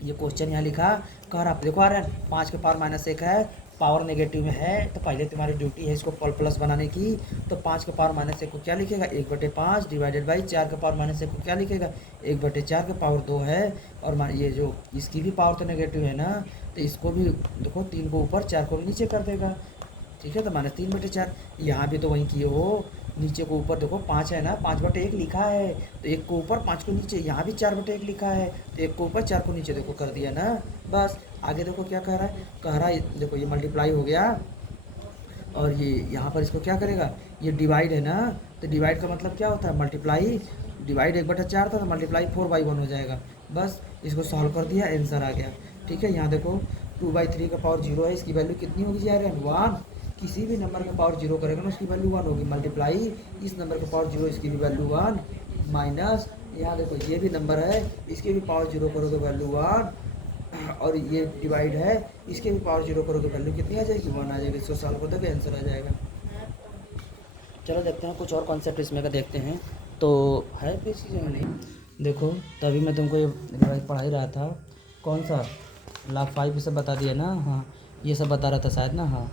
ये क्वेश्चन यहाँ लिखा, कर आप देखो आ रहा है 5 के पावर -1 है, पावर नेगेटिव में है, तो पहले तुम्हारी ड्यूटी है इसको प्लस बनाने की। तो 5 के पावर -1 को क्या लिखेगा, 1/5 डिवाइडेड बाई 4 के पावर -1 को क्या लिखेगा, 1/4 के पावर 2 है। और ये जो इसकी भी पावर तो नेगेटिव है ना, तो इसको भी देखो 3 को ऊपर 4 को नीचे कर देगा। ठीक है, तो -3/4, यहाँ भी तो वहीं किए हो, नीचे को ऊपर देखो 5 है ना, 5/1 लिखा है, तो 1 को ऊपर 5 को नीचे, यहाँ भी 4/1 लिखा है, तो 1 को ऊपर 4 को नीचे देखो कर दिया ना। बस आगे देखो क्या कह रहा है, कह रहा है देखो ये मल्टीप्लाई हो गया, और ये यहाँ पर इसको क्या करेगा, ये डिवाइड है ना, तो डिवाइड का मतलब क्या होता है, मल्टीप्लाई, डिवाइड 1/4 था तो मल्टीप्लाई 4/1 हो जाएगा। बस इसको सॉल्व कर दिया, आंसर आ गया। ठीक है, यहाँ देखो 2/3 का पावर 0 है, इसकी वैल्यू कितनी होगी यार, 1। किसी भी नंबर का पावर 0 करेगा ना उसकी वैल्यू 1 होगी, मल्टीप्लाई इस नंबर का पावर 0 इसकी भी वैल्यू 1, माइनस यहाँ देखो ये भी नंबर है, इसके भी पावर 0 करोगे वैल्यू 1, और ये डिवाइड है, इसके भी पावर 0 करोगे वैल्यू कितनी आ जाएगी, 1 आ जाएगी। इसको सॉल्व कर दोगे आंसर आ जाएगा। चलो देखते हैं कुछ और कॉन्सेप्ट इसमें का देखते हैं, तो है कोई चीज़ नहीं। देखो तभी मैं तुमको ये रिवाइज पढ़ा ही रहा था, कौन सा लाभ 5 सब बता दिया ना, हाँ ये सब बता रहा था शायद ना, हाँ।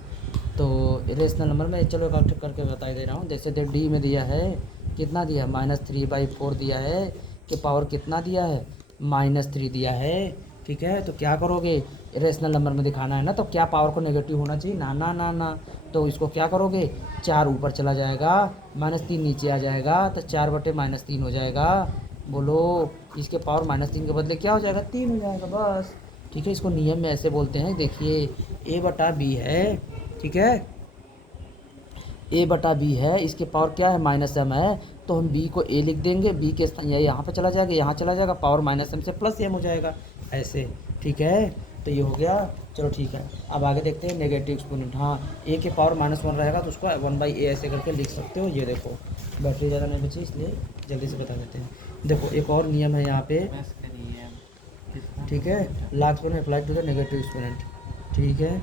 तो रेशनल नंबर में चलो एक करके बता ही दे रहा हूँ। जैसे देख डी में दिया है, कितना दिया, -3/4 दिया है, कि पावर कितना दिया है, -3 दिया है। ठीक है, तो क्या करोगे, रेशनल नंबर में दिखाना है ना, तो क्या पावर को नेगेटिव होना चाहिए, ना ना ना ना, तो इसको क्या करोगे, 4 ऊपर चला जाएगा, -3 नीचे आ जाएगा, तो 4/-3 हो जाएगा। बोलो इसके पावर -3 के बदले क्या हो जाएगा, 3 हो जाएगा, बस। ठीक है, इसको नियम में ऐसे बोलते हैं, देखिए A/B है, ठीक है, A/B है, इसके पावर क्या है, -m है, तो हम B को A लिख देंगे, B के स्थान यहाँ पर चला जाएगा, यहाँ चला जाएगा, पावर -m से +m हो जाएगा, ऐसे। ठीक है, तो ये हो गया। चलो ठीक है, अब आगे देखते हैं नेगेटिव एक्सपोनेंट। हाँ, A के पावर -1 रहेगा तो उसको 1/a ऐसे करके लिख सकते हो। ये देखो बैटरी ज़्यादा नहीं बची इसलिए जल्दी से बता देते हैं। देखो एक और नियम है यहाँ पे, ठीक है, last exponent apply to the negative exponent. ठीक है,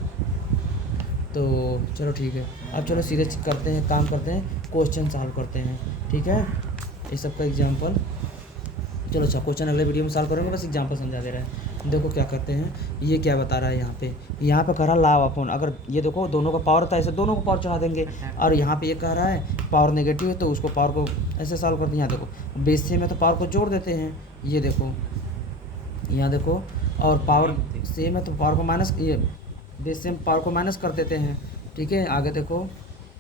तो चलो ठीक है, अब चलो सीधे करते हैं, काम करते हैं, क्वेश्चन सॉल्व करते हैं। ठीक है, इस सब का एग्जाम्पल चलो अच्छा, क्वेश्चन अगले वीडियो में सॉल्व करेंगे, बस एग्जाम्पल समझा दे रहा है। देखो क्या करते हैं, ये क्या बता रहा है यहाँ पे कह रहा लाव अपॉन, अगर ये देखो दोनों का पावर था ऐसे दोनों को पावर चढ़ा देंगे, और यहाँ पे ये कह रहा है पावर नेगेटिव है तो उसको पावर को ऐसे सॉल्व कर दें। यहाँ देखो बेस सेम है तो पावर को जोड़ देते हैं, ये देखो यहाँ देखो, और पावर सेम है तो पावर को माइनस, ये बेस सेम पावर को माइनस कर देते हैं। ठीक है, आगे देखो,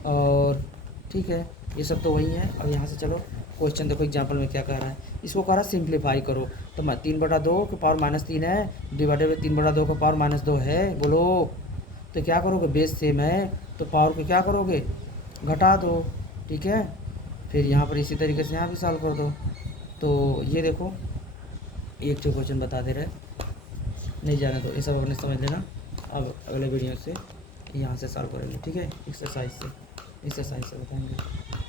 और ठीक है ये सब तो वही है। अब यहाँ से चलो क्वेश्चन देखो एग्जाम्पल में क्या कह रहा है, इसको कह रहा है सिंप्लीफाई करो, तो 3/2 के पावर -3 है डिवाइडेड बाई 3/2 का पावर -2 है, बोलो तो क्या करोगे, बेस सेम है तो पावर को क्या करोगे, घटा दो। ठीक है, फिर यहाँ पर इसी तरीके से यहाँ भी सॉल्व कर दो। तो ये देखो एक जो क्वेश्चन बता दे रहे, नहीं जाने दो, ये सब अपने समझ लेना। अब अगले वीडियो से यहाँ से सॉल्व करेंगे, ठीक है, एक्सरसाइज से बताएंगे।